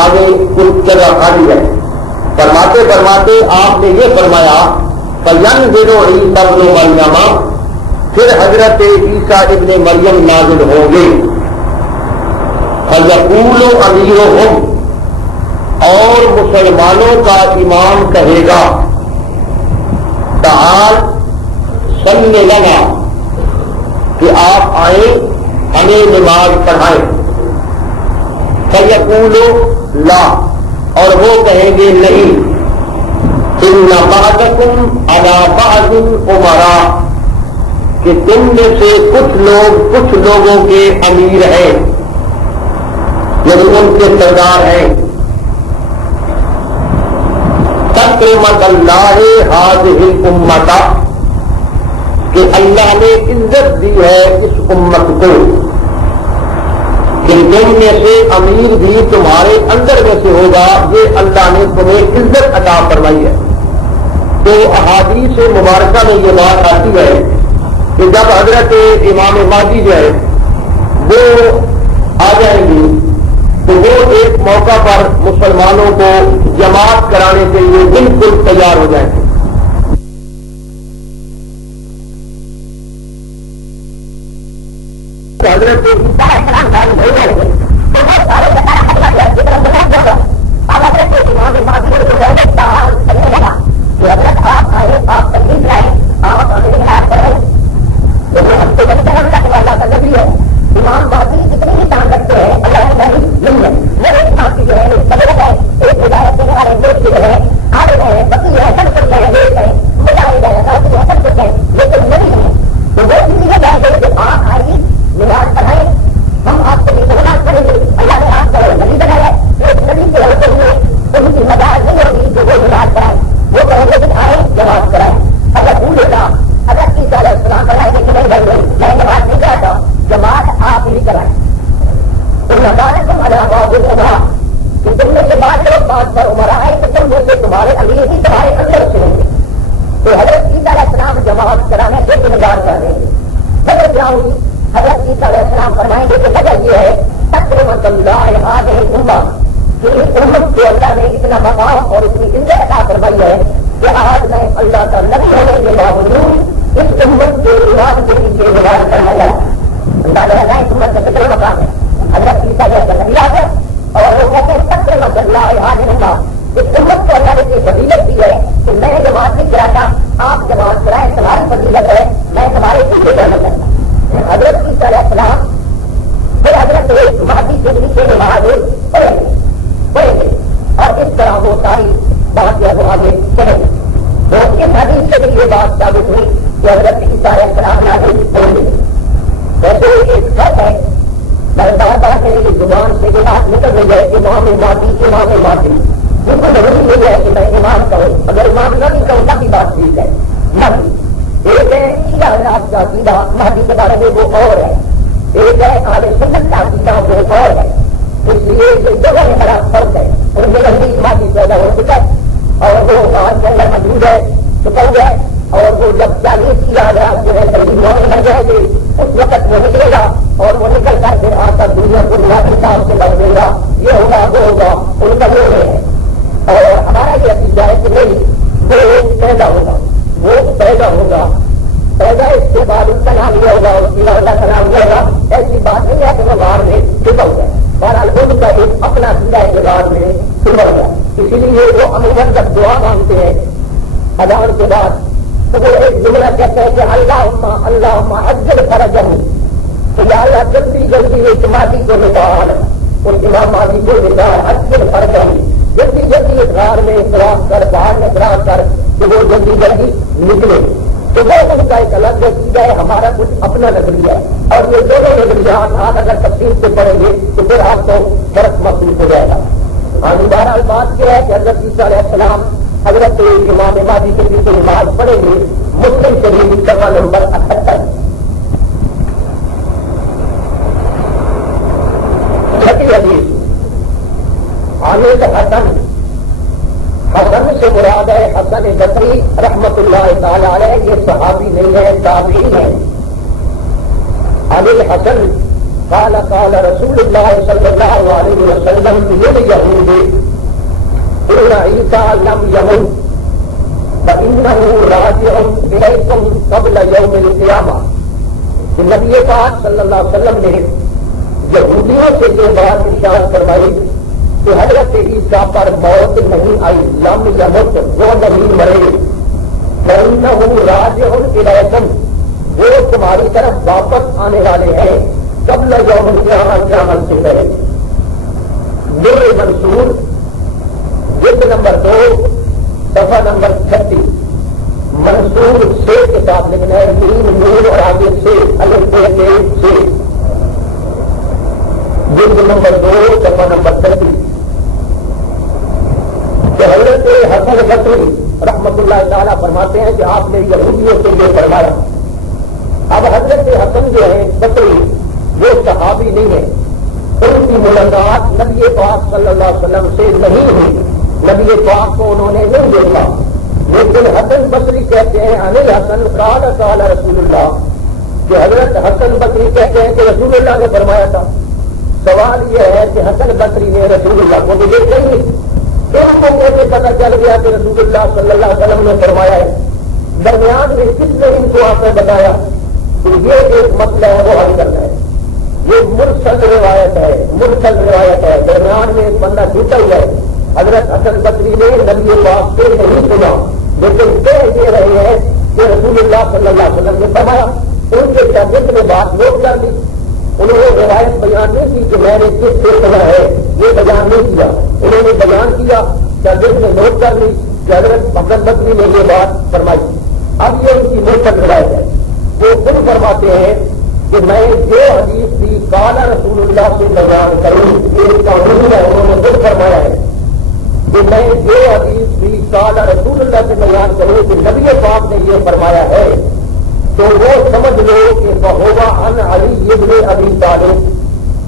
آگے کچھ جگہ خالی ہے. فرماتے فرماتے آپ نے یہ فرمایا فَيَنزِلُ عِيسَى ابْنُ مَرْيَمَ، پھر حضرت عیسیٰ ابن مریم نازل ہوں گے. فَيَقُولُ أَمِيرُهُمْ، اور مسلمانوں کا امام کہے گا تعال صلی لنا، کہ آپ آئیں ہمیں نماز پڑھائیں. فیقول لا، اور وہ کہیں گے نہیں. ان بعضکم علی بعض امراء، کہ تم میں سے کچھ لوگ کچھ لوگوں کے امیر ہیں، یعنی ان کے سردار ہیں. تکرمت اللہ ہذہ الامۃ، کہ اللہ نے عزت دی ہے اس امت کو، کہ تم میں سے امیر بھی تمہارے اندر میں سے ہوگا، یہ اللہ نے تمہیں عزت عطا فرمائی ہے. تو احادیث مبارکہ میں یہ بات آتی ہے کہ جب حضرت امام مہدی جو ہے وہ آ جائیں گی تو وہ ایک موقع پر مسلمانوں کو جماعت کرانے کے لیے بالکل تیار ہو جائیں گے. حضرت امام باقی جتنی بھی کام کرتے ہیں اللہ نہیں ہے، وہ ایک بات کی جو ہے ایک ہدایت دینے والے دوست کی جو ہے آگے گئے وکیل ہے، سب کچھ ہے، دیکھ ہے مجاہد ہے، سب کچھ ہے، لیکن نہیں ہے. تو وہ چیز یہ جائے گی کہ آپ آئیے نماز پڑھائیں، ہم آپ کے لیے نماز پڑھیں گے. اللہ نے آپ کو نبی بنایا، ایک نبی کے ہوتے ہوئے ان کی مدد نہیں ہوگی جو وہ نماز پڑھائیں. وہ کہیں گے کہ آئے نماز پڑھائیں. اگر بھولے گا، اگر عیسیٰ علیہ السلام پڑھائیں گے کہ نہیں بھائی میں نماز نہیں چاہتا، جماعت آپ ہی کرائیں. تم ہمارے تمہارا ہوگا کہ تم نے سے بات لوگ بات پر عمر آئے تو تم میں سے تمہارے امیر ہی تمہارے اندر سے ہوں گے. تو حضرت عیسیٰ علیہ السلام جماعت کرانے کے ذمہ دار کر رہے ہیں. وجہ کیا ہوگی؟ حضرت عیسیٰ علیہ السلام فرمائیں گے کہ وجہ یہ ہے تکرمت اللہ ہذہ الامۃ، کہ اس امت کو اللہ نے اتنا مقام اور اتنی عزت عطا فرمائی ہے کہ آج میں اللہ کا نبی ہونے کے باوجود اس امت کے ایمان کے لیے نماز پڑھایا. اللہ نے اس امت کا کتنا مقام ہے. حضرت عیسیٰ جیسا نبی آ گیا اور وہ کہتے ہیں تکرمت اللہ ہذہ الامۃ، اس امت کو اللہ نے یہ فضیلت دی ہے کہ میں جماعت نہیں کراتا، آپ جماعت کرائیں، تمہاری فضیلت ہے، میں تمہارے پیچھے جانا کرتا. حضرت عیسیٰ علیہ السلام پھر حضرت مہدی کے نیچے نماز پڑھیں گے اور اس طرح وہ ساری بات جو آگے چلیں گے. تو اس حدیث سے بھی یہ بات ثابت ہوئی کہ حضرت عیسیٰ علیہ السلام نازل ہوں گے. ویسے ایک شک ہے بار کے لیے زبان سے یہ بات نکل رہی ہے امام مہدی، بالکل ضروری نہیں ہے کہ میں امام کہوں. اگر امام نہیں کہوں تب بھی بات ٹھیک ہے. مہدی ایک ہے شیعہ حضرات کا عقیدہ مہدی کے بارے میں وہ اور ہے، ایک ہے اہل سنت کا عقیدہ وہ اور ہے. اس لیے یہ جگہ میں بڑا فرق ہے. ان کے نزدیک مہدی پیدا ہو چکا ہے اور وہ آج کے اندر موجود ہے، چکا ہوا ہے. اور وہ جب 40 حضرات جو ہے تنظیموں بن جائے گی اس وقت وہ نکلے گا اور وہ نکل کر پھر آ کر دنیا کو کتاب سے لڑ دے گا. یہ ہوگا وہ ہوگا، ان کا یہ ہے. اور ہمارا یہ عقیدہ ہے کہ نہیں، وہ پیدا ہوگا، وہ پیدا ہوگا، پیدا اس کے بعد اس کا نام یہ ہوگا، اس کی اللہ کا نام یہ ہوگا. ایسی بات نہیں ہے کہ وہ بعد میں چھپا ہوا ہے. بہرحال ان کا ایک اپنا عقیدہ ہے کہ بعد میں چھپا ہوا. اسی لیے وہ عموماً جب دعا مانگتے ہیں اذان کے بعد تو وہ ایک جملہ کہتے ہیں کہ اللہم عجل فرجہ، تو یا اللہ جلدی جلدی ایک مہدی کو نکال، ان امام مہدی کو نکال، عجل فرجہ، جلدی جلدی اقرار میں اقرار کر، باہر میں اقرار کر کہ وہ جلدی جلدی نکلے. تو وہ ان کا ایک الگ عقیدہ ہے، ہمارا کچھ اپنا نظریہ ہے. اور یہ دونوں نظریات آپ اگر تفصیل سے پڑھیں گے تو پھر آپ کو فرق محسوس ہو جائے گا. بہرحال بات یہ ہے کہ حضرت عیسیٰ علیہ السلام حضرت امام مہدی کے پیچھے نماز پڑھیں گے. مسلم شریف صفحہ نمبر 78، دوسری حدیث عن الحسن، حسن سے مراد ہے حسن بصری رحمت اللہ تعالی علیہ، یہ صحابی نہیں ہے، تابعی ہے. عن الحسن قال قال رسول اللہ صلی اللہ علیہ وسلم لليهود ان عیسیٰ لم يمت فإنه راجع إليكم قبل يوم القیامہ. نبی پاک صلی اللہ علیہ وسلم نے یہودیوں سے یہ بات ارشاد فرمائی کہ حضرت عیسیٰ پر موت نہیں آئی، لم یمت، وہ نہیں مرے، فإنه راجع إليكم، وہ تمہاری طرف واپس آنے والے ہیں، قبل یوم القیامہ، قیامت سے پہلے. در منصور جلد نمبر 2 صفحہ نمبر 36، منصور سے کے ساتھ لکھنا ہے، نون نون اور آگے سے الف سے جلد نمبر 2 صفحہ نمبر 36. کہ حضرت حسن بصری رحمت اللہ تعالیٰ فرماتے ہیں کہ آپ نے یہودیوں سے یہ فرمایا. اب حضرت حسن جو ہے بصری وہ صحابی نہیں ہے، ان کی ملاقات نبی پاک صلی اللہ علیہ وسلم سے نہیں ہوئی، نبی پاک کو انہوں نے نہیں دیکھا. لیکن حسن بصری کہتے ہیں انل حسن قال قال رسول اللہ، کہ حضرت حسن بصری کہتے ہیں کہ رسول اللہ نے فرمایا تھا. سوال یہ ہے کہ حسن بصری نے رسول اللہ کو بھی دیکھا ہی، ان کو کیسے پتہ چل گیا کہ رسول اللہ صلی اللہ علیہ وسلم نے فرمایا ہے؟ درمیان میں کس نے ان کو آپ نے بتایا کہ یہ ایک مسئلہ ہے وہ حل کرنا ہے. یہ مرسل روایت ہے، مرسل روایت ہے، درمیان میں ایک بندہ چھوٹا ہوا ہے. حضرت حسن بصری نے نبی پاک سے نہیں سنا، لیکن کہہ یہ رہے ہیں کہ رسول اللہ صلی اللہ علیہ وسلم نے فرمایا. ان کے شاگرد نے بات نوٹ کر لی، انہوں نے روایت بیان نہیں کی کہ میں نے کس سے سنا ہے، یہ بیان نہیں کیا. انہوں نے بیان کیا، شاگرد نے نوٹ کر لی کہ حضرت حسن بصری نے یہ بات فرمائی. اب یہ ان کی مرسل روایت ہے. وہ خود فرماتے ہیں کہ میں جو حدیث تھی قال رسول اللہ سے بیان کروں، یہ قانون ہے، انہوں نے خود فرمایا ہے کہ میں جو حدیث تھی قال رسول اللہ سے بیان کروں کہ نبی پاک نے یہ فرمایا ہے، تو وہ سمجھ لو کہ فہو عن علی ابن ابی طالب،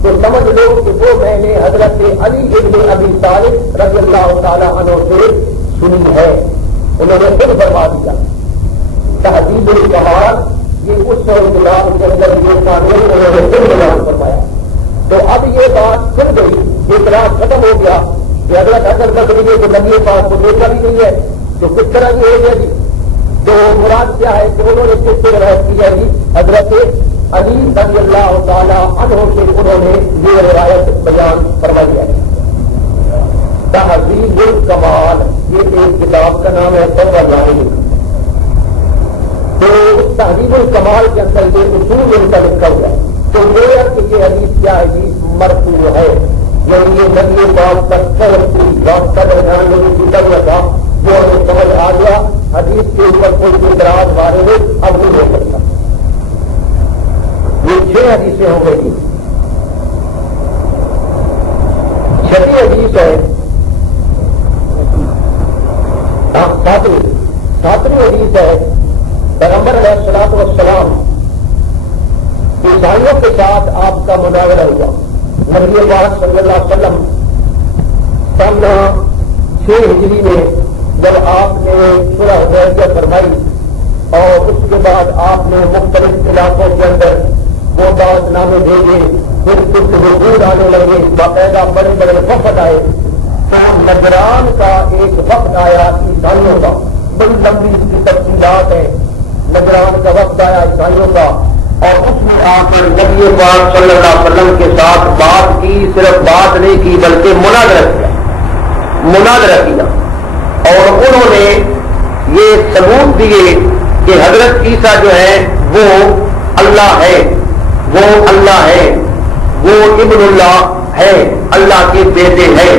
تو سمجھ لو کہ وہ میں نے حضرت علی ابن ابی طالب رضی اللہ تعالی عنہ سے سنی ہے. انہوں نے خود فرما دیا. تہذیب الکمال یہ اس اختلاف کے اندر یہ قانون انہوں نے خود بیان فرمایا. تو اب یہ بات کھل گئی، یہ اختلاف ختم ہو گیا کہ حضرت حسن بصری نے کہ نبی پاک کو دیکھا بھی نہیں ہے، تو کس طرح یہ ہو گیا جی؟ تو مراد کیا ہے کہ انہوں نے کس سے روایت کی ہے جی؟ حضرت علی رضی اللہ تعالیٰ عنہ سے انہوں نے یہ روایت بیان فرمائی ہے. تہذیب الکمال یہ ایک کتاب کا نام ہے، تو تہذیب الکمال کے اندر یہ اصول ان کا لکھا ہوا ہے. تو گویا کہ یہ حدیث کیا ہے جی؟ مرفوع ہے، یعنی یہ نبی پاک تک بات کر رہے لوگوں کی ضرورت تھا، وہ ہمیں سمجھ آ گیا. حدیث کے اوپر کوئی اعتراض بارے میں اب نہیں ہو سکتا. یہ 6 حدیثیں ہو گئی. 6 حدیث ہے، 7ویں حدیث ہے. پیغمبر علیہ الصلوۃ والسلام عیسائیوں کے ساتھ آپ کا مناظرہ ہوا. نبی پاک صلی اللہ علیہ وسلم سن 6 ہجری میں جب آپ نے صلح حدیبیہ فرمائی اور اس کے بعد آپ نے مختلف علاقوں کے اندر وہ دعوت نامے بھیجے، پھر کچھ حضور آنے لگے، باقاعدہ بڑے بڑے وفد آئے. تو نجران کا ایک وفد آیا عیسائیوں کا، بڑی لمبی اس کی تفصیلات ہے. نجران کا وفد آیا عیسائیوں کا، اور اس نے آ کر نبی پاک صلی اللہ علیہ وسلم کے ساتھ بات کی. صرف بات نہیں کی بلکہ مناظرہ کیا. اور انہوں نے یہ ثبوت دیے کہ حضرت عیسیٰ جو ہے وہ اللہ ہے، وہ اللہ ہے، وہ ابن اللہ ہے، اللہ کے بیٹے ہیں.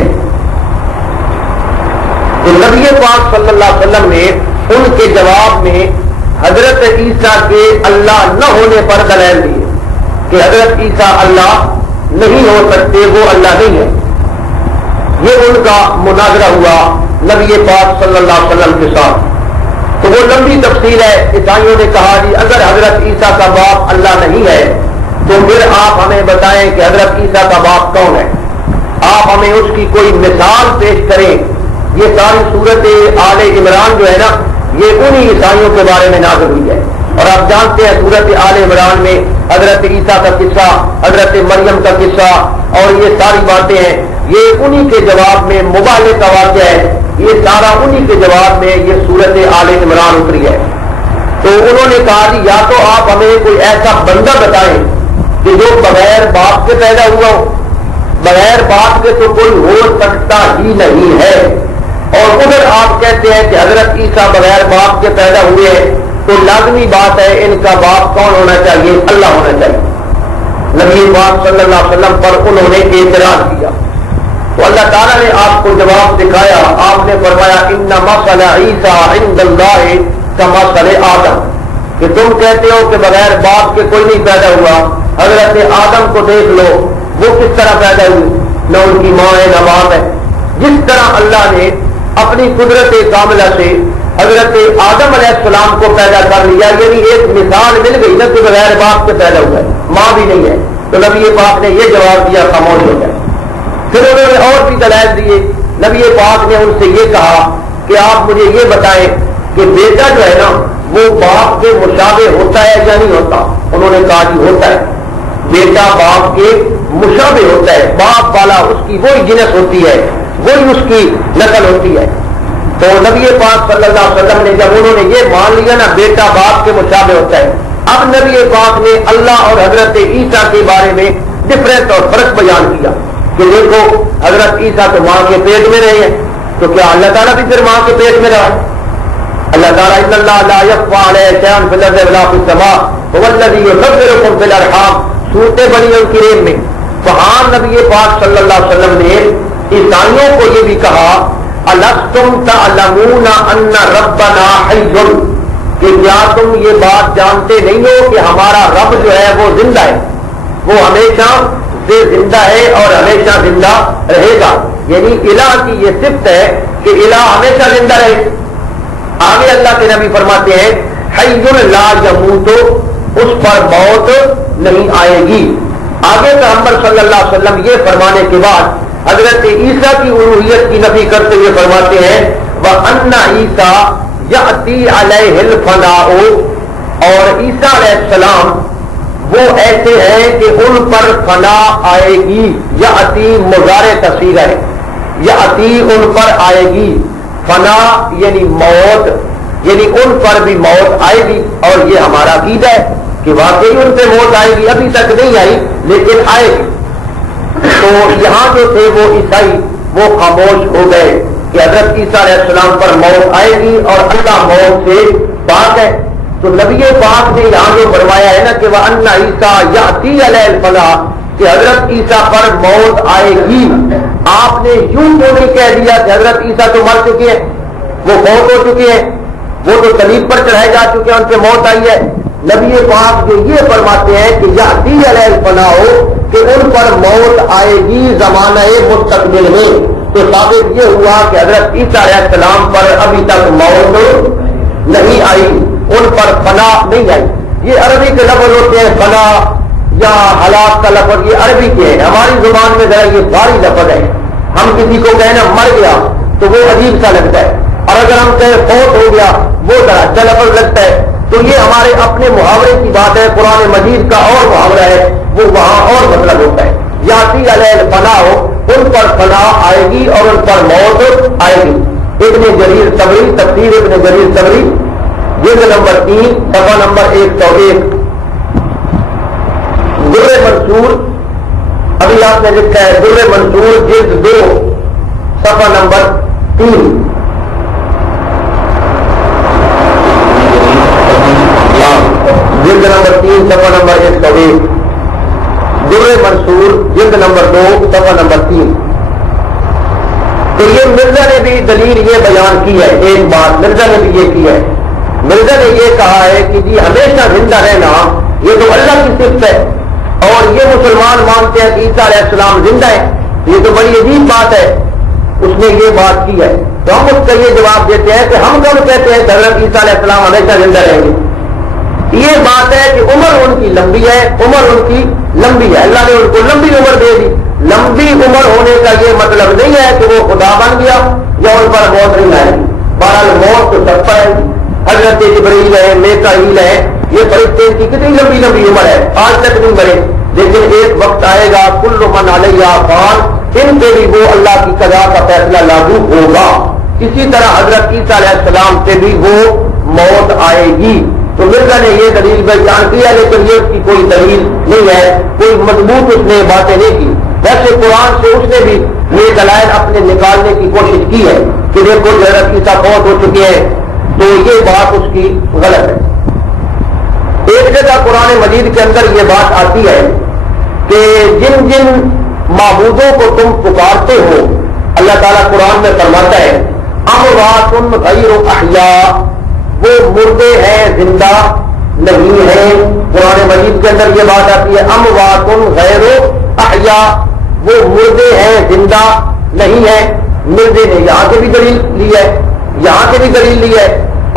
تو نبی پاک صلی اللہ علیہ وسلم نے ان کے جواب میں حضرت عیسیٰ کے اللہ نہ ہونے پر دلائل دیے کہ حضرت عیسیٰ اللہ نہیں ہو سکتے، وہ اللہ نہیں ہے. یہ ان کا مناظرہ ہوا نبی پاک صلی اللہ علیہ وسلم کے ساتھ. تو وہ لمبی تفصیل ہے. عیسائیوں نے کہا جی اگر حضرت عیسیٰ کا باپ اللہ نہیں ہے تو پھر آپ ہمیں بتائیں کہ حضرت عیسیٰ کا باپ کون ہے. آپ ہمیں اس کی کوئی مثال پیش کریں. یہ ساری صورت آل عمران جو ہے نا یہ انہی عیسائیوں کے بارے میں نازل ہوئی ہے. اور آپ جانتے ہیں صورت آل عمران میں حضرت عیسیٰ کا قصہ, حضرت مریم کا قصہ اور یہ ساری باتیں ہیں, یہ انہی کے جواب میں مبالغے کا واقعہ ہے. یہ سارا انہی کے جواب میں یہ صورت آل عمران اتری ہے. تو انہوں نے کہا کہ یا تو آپ ہمیں کوئی ایسا بندہ بتائیں کہ جو بغیر باپ کے پیدا ہوا ہو. بغیر باپ کے تو کوئی ہو سکتا ہی نہیں ہے. اور ادھر آپ کہتے ہیں کہ حضرت عیسیٰ بغیر باپ کے پیدا ہوئے ہیں, تو لازمی بات ہے ان کا باپ کون ہونا چاہیے؟ اللہ ہونا چاہیے. نبی پاک صلی اللہ علیہ وسلم پر انہوں نے اعتراض کیا تو اللہ تعالیٰ نے آپ کو جواب دکھایا. آپ نے فرمایا ان مثل عیسیٰ عند اللہ کمثل آدم, کہ تم کہتے ہو کہ بغیر باپ کے کوئی نہیں پیدا ہوا. حضرت آدم کو دیکھ لو, وہ کس طرح پیدا ہوئی, نہ ان کی ماں ہے نہ باپ ہے. جس طرح اللہ نے اپنی قدرت کاملہ سے حضرت آدم علیہ السلام کو پیدا کر لیا, یعنی ایک مثال مل گئی نہ کہ بغیر باپ کے پیدا ہوا ہے, ماں بھی نہیں ہے. تو نبی پاک نے یہ جواب دیا, خاموش ہو گیا. پھر انہوں نے اور بھی دلائل دیے. نبی پاک نے ان سے یہ کہا کہ آپ مجھے یہ بتائیں کہ بیٹا جو ہے نا وہ باپ کے مشابہ ہوتا ہے یا نہیں ہوتا؟ انہوں نے کہا کہ ہوتا ہے. بیٹا باپ کے مشابہ ہوتا ہے, باپ والا اس کی وہی جنس ہوتی ہے, وہی اس کی نسل ہوتی ہے. تو نبی پاک صلی اللہ علیہ وسلم نے جب انہوں نے یہ مان لیا نا بیٹا باپ کے مشابہ ہوتا ہے, اب نبی پاک نے اللہ اور حضرت عیسیٰ کے بارے میں ڈفرینس اور فرق بیان کیا کہ دیکھو حضرت عیسیٰ تو ماں کے پیٹ میں رہے ہیں, تو کیا اللہ تعالیٰ بھی پھر ماں کے پیٹ میں رہا؟ اللہ تعالیٰ ان اللہ لا یخفی علیہ شیء فی الارض ولا فی السماء هو الذی یصورکم فی الارحام, صورتیں بنی ان کی ریم میں. وہاں نبی پاک صلی اللہ علیہ وسلم نے عیسائیوں کو یہ بھی کہا الستم تعلمون ان ربنا حی, کہ کیا تم یہ بات جانتے نہیں ہو کہ ہمارا رب جو ہے وہ زندہ ہے, وہ ہمیشہ سے زندہ ہے اور ہمیشہ زندہ رہے گا. یعنی الہ کی یہ صفت ہے کہ الہ ہمیشہ زندہ رہے. آگے اللہ کے نبی فرماتے ہیں حی لا یموت, اس پر موت نہیں آئے گی. آگے پیغمبر صلی اللہ علیہ وسلم یہ فرمانے کے بعد حضرت عیسیٰ کی الوہیت کی نفی کرتے ہوئے فرماتے ہیں وَأَنَّ عِيسَىٰ يَأْتِي عَلَيْهِ الْفَنَاءُ, اور عیسیٰ علیہ السلام وہ ایسے ہیں کہ ان پر فنا آئے گی. یأتی مضارع تصیغہ ہے, یأتی ان پر آئے گی, فنا یعنی موت, یعنی ان پر بھی موت آئے گی. اور یہ ہمارا عقیدہ ہے کہ واقعی ان پہ موت آئے گی, ابھی تک نہیں آئی لیکن آئے گی. تو یہاں جو تھے وہ عیسائی وہ خاموش ہو گئے کہ حضرت عیسیٰ علیہ السلام پر موت آئے گی اور اللہ موت سے پاک ہے. تو نبی پاک نے یہاں جو فرمایا ہے نا کہ وَأَنَّ عِيسَىٰ يَأْتِي عَلَيْهِ الْفَنَاءُ, کہ حضرت عیسیٰ پر موت آئے گی, آپ نے یوں تو نہیں کہہ دیا کہ حضرت عیسیٰ تو مر چکے ہیں, وہ فوت ہو چکے ہیں, وہ تو صلیب پر چڑھائے جا چکے ہیں, ان پہ موت آئی ہے. نبی پاک جو یہ فرماتے ہیں کہ یأتی علیہ الفناء, کہ ان پر موت آئے گی زمانہ مستقبل میں, تو ثابت یہ ہوا کہ حضرت عیسیٰ علیہ السلام پر ابھی تک موت نہیں آئی, ان پر فنا نہیں آئی. یہ عربی کے لفظ ہوتے ہیں فنا یا ہلاک کا لفظ, یہ عربی کے ہیں. ہماری زبان میں ذرا یہ بھاری لفظ ہے, ہم کسی کو کہنا مر گیا تو وہ عجیب سا لگتا ہے, اور اگر ہم کہیں فوت ہو گیا وہ ذرا اچھا لفظ لگتا ہے. تو یہ ہمارے اپنے محاورے کی بات ہے, قرآن مجید کا اور محاورہ ہے, وہ وہاں اور مطلب ہوتا ہے. یاتی علیہ الفناء, ان پر فنا آئے گی اور ان پر موت آئے گی. ابن جریر طبری, تفسیر ابن جریر طبری, جلد نمبر 3 صفحہ نمبر 101. در منصور, ابھی آپ نے لکھا ہے در منصور جلد 2 صفحہ نمبر 3. جلد نمبر 3 صفحہ نمبر 101. در منصور جلد نمبر 2 صفحہ نمبر 3. تو یہ مرزا نے بھی دلیل یہ بیان کی ہے. ایک بات مرزا نے بھی یہ کی ہے, مرزا نے یہ کہا ہے کہ جی ہمیشہ زندہ رہنا یہ تو اللہ کی صفت ہے, اور یہ مسلمان مانتے ہیں کہ عیسیٰ علیہ السلام زندہ ہے, یہ تو بڑی عجیب بات ہے. اس نے یہ بات کی ہے تو ہم اس کا یہ جواب دیتے ہیں کہ ہم کون کہتے ہیں کہ حضرت عیسیٰ علیہ السلام ہمیشہ زندہ رہیں گے. یہ بات ہے کہ عمر ان کی لمبی ہے, عمر ان کی لمبی ہے, اللہ نے ان کو لمبی عمر دے دی, لمبی عمر ہونے کا یہ مطلب نہیں ہے کہ وہ خدا بن گیا یا ان پر موت نہیں آئے گی. بہرحال موت تو سب پر ہے. حضرت جبرائیل ہے, میکائیل ہے, یہ فرشتے کی کتنی لمبی لمبی عمر ہے, آج تک نہیں مرے. لیکن ایک وقت آئے گا کل من علیہ فان, ان پہ بھی وہ اللہ کی قضا کا فیصلہ لاگو ہوگا. اسی طرح حضرت عیسیٰ علیہ السلام سے بھی وہ موت آئے گی. تو مرزا نے یہ دلیل بیان کیا, لیکن یہ اس کی کوئی دلیل نہیں ہے, کوئی مضبوط اس نے باتیں نہیں کی. ویسے قرآن سے اس نے بھی یہ دلائل اپنے نکالنے کی کوشش کی ہے کہ دیکھو حضرت عیسیٰ فوت ہو چکے ہیں, تو یہ بات اس کی غلط ہے. ایک جگہ قرآن مجید کے اندر یہ بات آتی ہے کہ جن جن معبودوں کو تم پکارتے ہو, اللہ تعالیٰ قرآن میں فرماتا ہے اموات غیر احیاء, وہ مردے ہیں زندہ نہیں ہیں. قرآن مجید کے اندر یہ بات آتی ہے اموات غیر احیاء, وہ مردے ہیں زندہ نہیں ہیں. مردے نے یہاں سے بھی دلیل لی ہے, یہاں سے بھی دلیل لی ہے.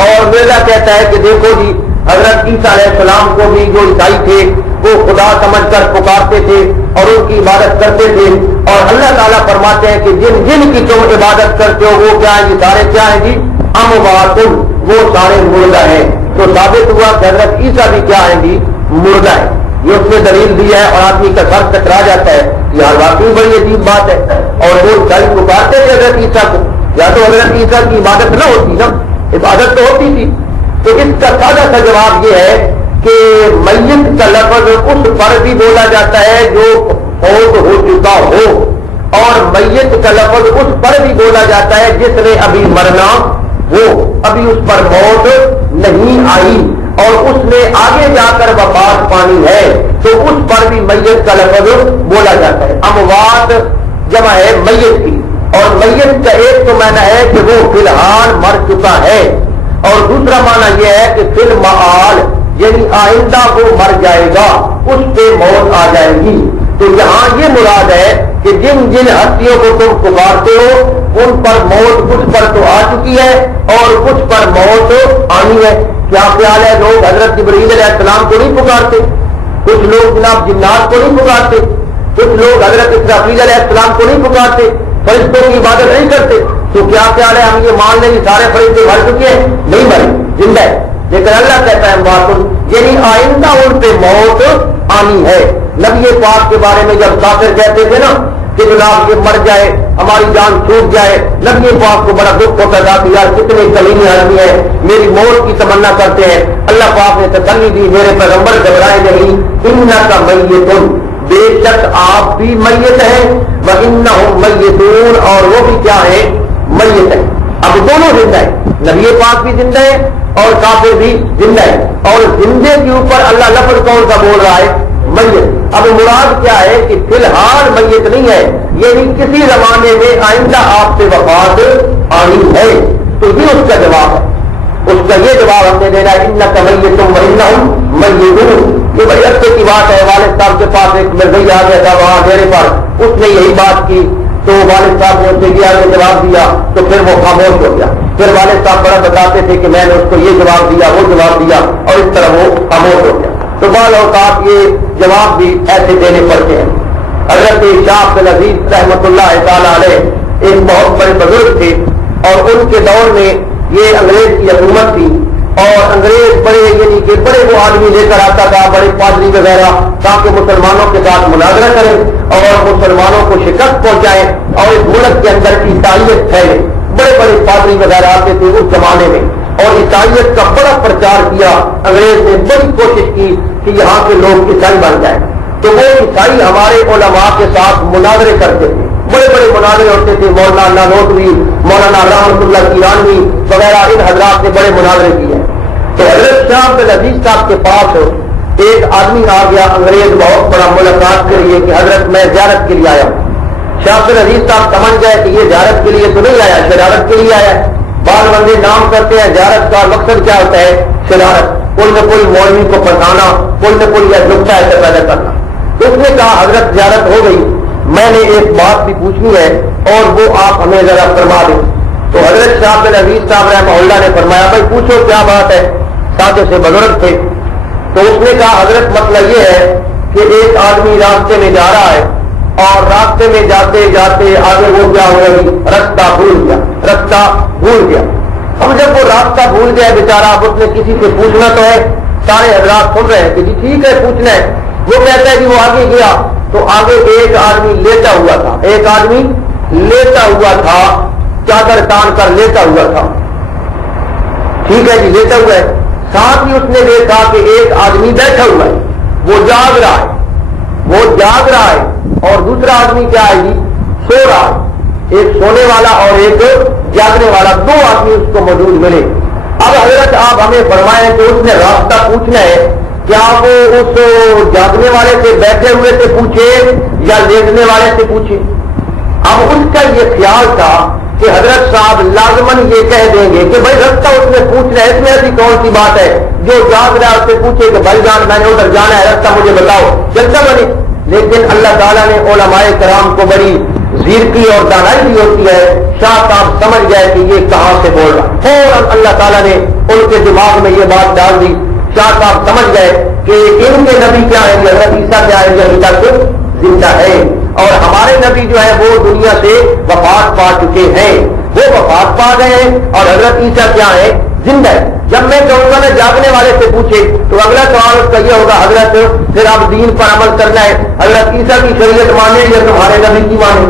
اور مرزا کہتا ہے کہ دیکھو جی حضرت عیسیٰ علیہ السلام کو بھی جو عیسائی تھے وہ خدا سمجھ کر پکارتے تھے اور ان کی عبادت کرتے تھے, اور اللہ تعالیٰ فرماتے ہیں کہ جن جن کی تم عبادت کرتے ہو وہ کیا ہیں جی, سارے کیا ہیں جی اموات, وہ سارے مردہ ہیں. تو ثابت ہوا کہ حضرت عیسیٰ بھی کیا ہیں جی مردہ ہے. یہ اس نے دلیل دی ہے اور آدمی کا سر ٹکرا جاتا ہے. یہ واقعی بڑی عجیب بات ہے. اور وہ عیسائی پکارتے تھے حضرت عیسیٰ کو, یا تو حضرت عیسیٰ کی عبادت نہ ہوتی نا, عبادت تو ہوتی تھی. تو اس کا سادہ سا جواب یہ ہے کہ میت کا لفظ اس پر بھی بولا جاتا ہے جو فوت ہو چکا ہو, اور میت کا لفظ اس پر بھی بولا جاتا ہے جس نے ابھی مرنا ہو, ابھی اس پر موت نہیں آئی اور اس نے آگے جا کر وفات پانی ہے, تو اس پر بھی میت کا لفظ بولا جاتا ہے. اموات جمع ہے میت کی, اور میت کا ایک تو معنی ہے کہ وہ فی الحال مر چکا ہے, اور دوسرا معنی یہ ہے کہ فی المعال یعنی آئندہ وہ مر جائے گا, اس پہ موت آ جائے گی. تو یہاں یہ مراد ہے کہ جن جن ہستیوں کو تم پکارتے ہو ان پر موت کچھ پر تو آ چکی ہے اور کچھ پر موت آنی ہے. کیا خیال ہے, لوگ حضرت جبرائیل علیہ السلام کو نہیں پکارتے, کچھ لوگ جناب جنات کو نہیں پکارتے, کچھ لوگ حضرت اسرافیل علیہ السلام کو نہیں پکارتے, فرشتوں کی عبادت نہیں کرتے. تو کیا خیال ہے ہم یہ مان لیں کہ سارے فرشتے مر چکے ہیں؟ نہیں مرے, زندہ ہے. لیکن اللہ کہتا ہے بات یعنی آئندہ ان پہ موت آنی ہے. نبی پاک کے بارے میں جب کافر کہتے تھے نا کہ جناب یہ مر جائے, ہماری جان چھوٹ جائے, نبی پاک کو بڑا دکھ ہوتا تھا کہ یار کتنے کمینے آدمی ہیں, میری موت کی تمنا کرتے ہیں. اللہ پاک نے تسلی دی, میرے پیغمبر گھبرائے نہیں, انکا میتون, بے شک آپ بھی میت ہیں, وانہم میتون, اور وہ بھی کیا ہے میت ہے. اب دونوں زندہ ہیں, نبی پاک بھی زندہ ہے اور کافر بھی زندہ ہے, اور زندے کے اوپر اللہ لفظ کون سا بول رہا ہے میت. اب مراد کیا ہے کہ فی الحال میت نہیں ہے, یعنی کسی زمانے میں آئندہ آپ سے وفات آنی ہے. تو یہ اس کا جواب ہے, اس کا یہ جواب ہم نے دینا ہے انکا میتون وانہم میتون. یہ بڑی اچھے کی بات ہے. والد صاحب کے پاس ایک مرغی آ گیا تھا وہاں ڈیرے پر, اس نے یہی بات کی تو والد صاحب نے اسے یہ آگے جواب دیا, تو پھر وہ خاموش ہو گیا. پھر والد صاحب بڑا بتاتے تھے کہ میں نے اس کو یہ جواب دیا, وہ جواب دیا, اور اس طرح وہ خاموش ہو گیا. تو بعض اوقات یہ جواب بھی ایسے دینے پڑتے ہیں. حضرت شاہ عبد العزیز رحمۃ اللہ تعالی علیہ ایک بہت بڑے بزرگ تھے, اور ان کے دور میں یہ انگریز کی حکومت تھی, اور انگریز بڑے یعنی کہ بڑے وہ آدمی لے کر آتا تھا, بڑے پادری وغیرہ, تاکہ مسلمانوں کے ساتھ مناظرہ کریں اور مسلمانوں کو شکست پہنچائیں اور اس ملک کے اندر عیسائیت پھیلے. بڑے بڑے پادری وغیرہ آتے تھے اس زمانے میں, اور عیسائیت کا بڑا پرچار کیا. انگریز نے بڑی کوشش کی کہ یہاں کے لوگ عیسائی بن جائیں. تو وہ عیسائی ہمارے علماء کے ساتھ مناظرے کرتے تھے, بڑے بڑے مناظرے ہوتے تھے. مولانا نانوتوی, مولانا رحمۃ اللہ کیرانوی وغیرہ ان حضرات نے بڑے مناظرے کیے. تو حضرت شاہ عبد العزیز صاحب کے پاس ایک آدمی آ گیا, انگریز بہت بڑا ملاقات کے لیے کہ حضرت میں زیارت کے لیے آیا ہوں. شاہ عبد العزیز صاحب سمجھ گئے کہ یہ زیارت کے لیے تو نہیں آیا, شرارت کے لیے آیا. بعض بندے نام کرتے ہیں, زیارت کا مقصد کیا ہوتا ہے شرارت, کوئی نہ کوئی مولوی کو پھنسانا, کوئی نہ کوئی نقطہ ایسا پیدا کرنا. اس نے کہا حضرت زیارت ہو گئی, میں نے ایک بات بھی پوچھنی ہے اور وہ آپ ہمیں ذرا فرما دیں. تو حضرت شاہ عبد العزیز صاحب رحمہ اللہ نے فرمایا بھائی پوچھو کیا بات ہے. ساتھ سے بزرگ تھے. تو اس نے کہا حضرت مسئلہ یہ ہے کہ ایک آدمی راستے میں جا رہا ہے اور راستے میں جاتے جاتے آگے وہ کیا ہو گئی، رستہ بھول گیا. اب جب وہ راستہ بھول گیا بیچارہ، اب اس نے کسی سے پوچھنا تو ہے، سارے حضرات سن رہے ہیں کہ جی ٹھیک ہے پوچھنا ہے. وہ کہتا ہے کہ وہ آگے گیا تو آگے ایک آدمی لیٹا ہوا تھا، چادر تان کر لیٹا ہوا تھا. ٹھیک ہے جی، لیٹا ہوا ہے. ساتھ ہی اس نے دیکھا کہ ایک آدمی بیٹھا ہوا ہے، وہ جاگ رہا ہے اور دوسرا آدمی کیا ہے جی، سو رہا ہے. ایک سونے والا اور ایک جاگنے والا، دو آدمی اس کو موجود ملے. اب حضرت آپ ہمیں فرمائیں کہ اس نے راستہ پوچھنا ہے، کیا وہ اس جاگنے والے سے بیٹھے ہوئے سے پوچھے یا لیٹنے والے سے پوچھے؟ اب اس کا یہ خیال تھا کہ حضرت صاحب لازمن یہ کہہ دیں گے کہ بھائی رستہ اس نے پوچھنا ہے، اس میں ایسی کون سی بات ہے جو جاگ رہا ہے اس سے پوچھے کہ بھائی جان میں نے ادھر جانا ہے، رستہ مجھے بتاؤ، چلتا بنے. لیکن اللہ تعالیٰ نے علماء کرام کو بڑی زیرکی اور دانائی بھی ہوتی ہے. شاہ صاحب سمجھ گئے کہ یہ کہاں سے بول رہا، فوراً اللہ تعالیٰ نے ان کے دماغ میں یہ بات ڈال دی. شاہ صاحب سمجھ گئے کہ ان کے نبی کیا ہے، حضرت عیسیٰ کیا ہے، جو ابھی تک زندہ ہے، اور ہمارے نبی جو ہے وہ دنیا سے وفات پا چکے ہیں، وہ وفات پا گئے ہیں، اور حضرت عیسیٰ کیا ہے، زندہ ہے. جب میں کہوں گا نا جاگنے والے سے پوچھے تو اگلا سوال اس کا یہ ہوگا، حضرت پھر آپ دین پر عمل کرنا ہے، حضرت عیسیٰ کی شریعت مانے یا تمہارے نبی کی مانے،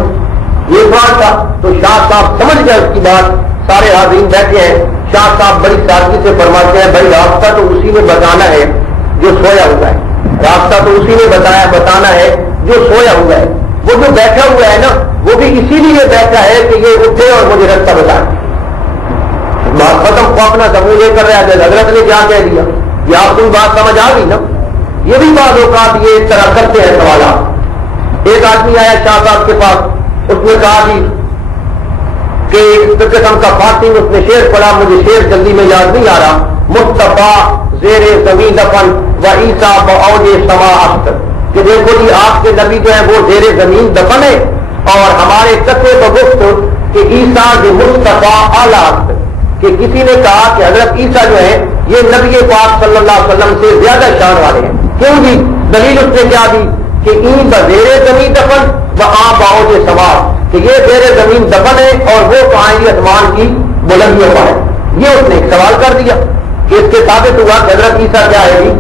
یہ بات تھا. تو شاہ صاحب سمجھ گئے اس کی بات. سارے حاضرین بیٹھے ہیں. شاہ صاحب بڑی سادگی سے فرماتے ہیں بھائی راستہ تو اسی نے بتانا ہے جو سویا ہوا ہے، راستہ تو اسی نے بتانا ہے جو سویا ہوا ہے. وہ جو بیٹھا ہوا ہے نا وہ بھی اسی لیے بیٹھا ہے کہ یہ اٹھے اور مجھے رستہ بتائے. بات ختم، کو اپنا سمجھ لے کر رہا ہے، حضرت نے کیا کہہ دیا، یہ آپ کو بات سمجھ آ گئی نا. یہ بھی بعض اوقات یہ اس طرح کرتے ہیں سوالات. ایک آدمی آیا شاہ صاحب کے پاس، اس نے کہا جی کہ اس قسم کا فاتح، اس نے شعر پڑھا، مجھے شعر جلدی میں یاد نہیں آ رہا. مصطفیٰ زیر زمین دفن و عیسیٰ بأوج سماعت، کہ دیکھو جی آپ کے نبی جو ہے وہ زیر زمین دفن ہے اور ہمارے قطع بگفت کہ عیسیٰ جو مصطفیٰ اعلیٰ، کہ کسی نے کہا کہ حضرت عیسیٰ جو ہے یہ نبی پاک صلی اللہ علیہ وسلم سے زیادہ شان والے ہیں. کیوں جی؟ دلیل اس نے کیا دی کہ این بزیر زمین دفن و آ باؤ سماعت، کہ یہ زیر زمین دفن ہے اور وہ کہاں آسمان کی بلندیوں پر ہے. یہ اس نے ایک سوال کر دیا کہ اس کے ثابت ہوا کہ حضرت عیسیٰ کیا ہے جی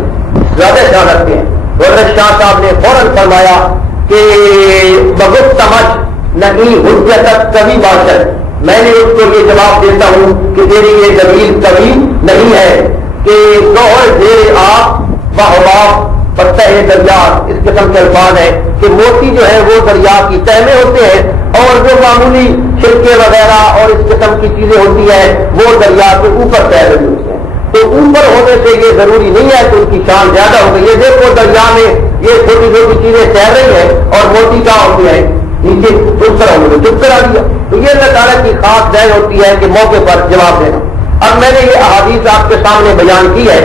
زیادہ شان رکھتے ہیں. حضرت شاہ صاحب نے فوراً فرمایا کہ بغت سمجھ نہیں حجت کبھی باشد. میں نے اس کو یہ جواب دیتا ہوں کہ تیری یہ دلیل کبھی نہیں ہے کہ گوہر زیر آپ بحباب پتہ دریا، اس قسم کے الفاظ ہیں کہ موتی جو ہے وہ دریا کی تہ میں ہوتے ہیں اور جو معمولی چھلکے وغیرہ اور اس قسم کی چیزیں ہوتی ہیں وہ دریا کے اوپر تیر رہی ہوتی ہیں. تو اوپر ہونے سے یہ ضروری نہیں ہے کہ ان کی شان زیادہ ہو گئی. یہ دیکھو دریا میں یہ چھوٹی چھوٹی چیزیں تیر رہی ہیں اور موتی کہاں ہوتی ہیں نیچے، اس طرح انہوں نے چپ کرا دیا. تو یہ اللہ تعالیٰ کی خاص دین ہوتی ہے کہ موقع پر جواب دینا. اب میں نے یہ احادیث آپ کے سامنے بیان کی ہے،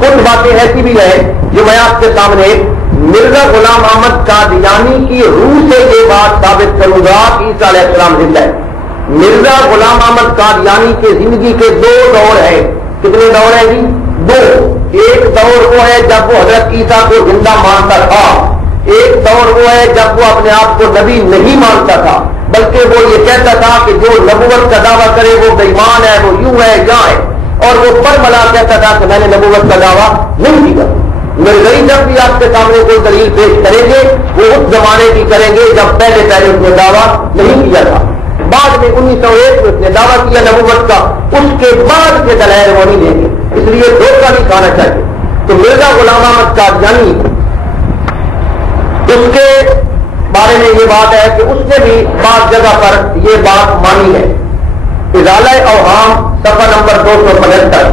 کچھ باتیں ایسی بھی ہیں جو میں آپ کے سامنے مرزا غلام احمد قادیانی کی روح سے یہ بات ثابت کروں گا کہ عیسیٰ علیہ السلام زندہ ہے. مرزا غلام احمد قادیانی کے زندگی کے دو دور ہیں. کتنے دور ہیں جی؟ دو. ایک دور وہ ہے جب وہ حضرت عیسیٰ کو زندہ مانتا تھا، ایک دور وہ ہے جب وہ اپنے آپ کو نبی نہیں مانتا تھا، بلکہ وہ یہ کہتا تھا کہ جو نبوت کا دعویٰ کرے وہ بے ایمان ہے، وہ یوں ہے یہاں ہے، اور وہ پر ملا کہتا تھا کہ میں نے نبوت کا دعویٰ نہیں کیا. مرزائی جب بھی آپ کے سامنے کوئی دلیل پیش کریں گے وہ اس زمانے کی کریں گے جب پہلے اس نے دعویٰ نہیں کیا تھا. بعد میں 1901 میں اس نے دعویٰ کیا نبوت کا، اس کے بعد کے دلائل وہ نہیں دیں گے، اس لیے دھوکہ نہیں کھانا چاہیے. تو مرزا غلام احمد قادیانی اس کے بارے میں یہ بات ہے کہ اس نے بھی بعض جگہ پر یہ بات مانی ہے. ازالہ اوہام صفحہ نمبر 275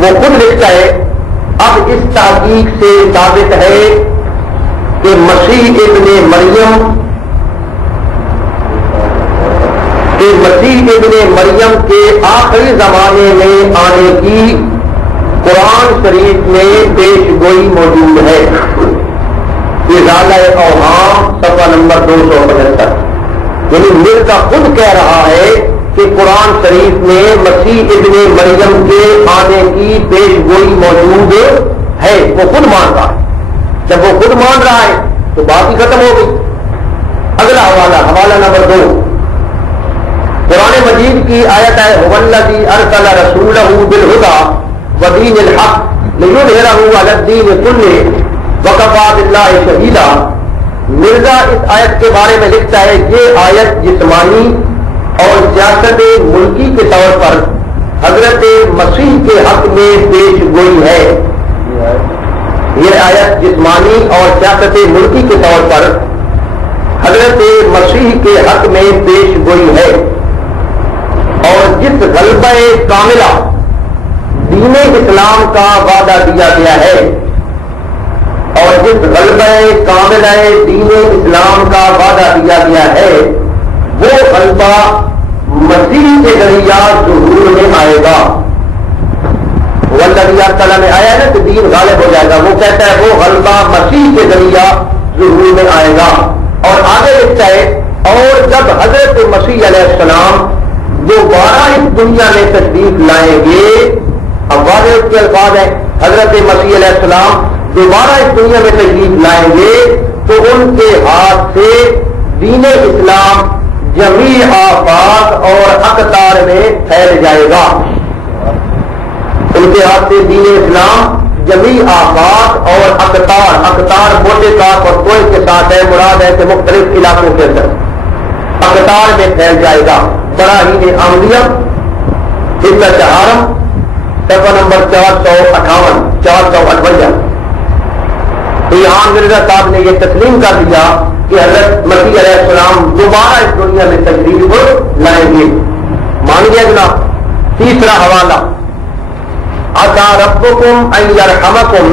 وہ خود لکھتا ہے اب اس تحقیق سے ثابت ہے کہ مسیح ابن مریم کے آخری زمانے میں آنے کی قرآن شریف میں پیش گوئی موجود ہے. ازالہ اوہام صفحہ نمبر 275. یعنی مرزا خود کہہ رہا ہے کہ قرآن شریف میں مسیح ابن مریم کے آنے کی پیش گوئی موجود ہے. وہ خود مان رہا ہے. جب وہ خود مان رہا ہے تو بات ہی ختم ہو گئی. اگلا حوالہ نمبر 2 قرآن مجید کی آیت ہے هو الذی ارسل رسولہ بالہدی ودین الحق لیظہرہ علی الدین کلہ وکفی باللہ شہیدا. مرزا اس آیت کے بارے میں لکھتا ہے یہ آیت جسمانی اور سیاست ملکی کے طور پر حضرت مسیح کے حق میں پیش گوئی ہے. یہ آیت جسمانی اور سیاست ملکی کے طور پر حضرت مسیح کے حق میں پیش گوئی ہے. اور جس غلبہ کاملہ دین اسلام کا وعدہ دیا گیا ہے اور جس غلبہ کاملہ دین اسلام کا وعدہ دیا گیا ہے وہ غلبہ مسیح کے ذریعہ ظہور میں آئے گا. والذی تعالیٰ میں آیا ہے کہ دین غالب ہو جائے گا. وہ کہتا ہے وہ غلبہ مسیح کے ذریعہ ظہور میں آئے گا. اور آگے لکھتا ہے اور جب حضرت مسیح علیہ السلام دوبارہ اس دنیا میں تشریف لائیں گے. اب واضح اس کے الفاظ ہیں حضرت مسیح علیہ السلام دوبارہ اس دنیا میں تشریف لائیں گے تو ان کے ہاتھ سے دین اسلام جمیع آفاق اور اقطار میں پھیل جائے گا. ان کے ہاتھ سے دین اسلام جمیع آفاق اور اقطار موٹے کاف اور کوئی کے ساتھ ہے مراد ہے کہ مختلف علاقوں کے اندر اقطار میں پھیل جائے گا. براہین احمدیہ حصہ چہارم صفحہ نمبر 458. تو یہاں مرزا صاحب نے یہ تسلیم کر دیا کہ حضرت مسیح علیہ السلام دوبارہ اس دنیا میں تشریف لائیں گے. مان گیا جناب. تیسرا حوالہ عسى ربكم ان يرحمكم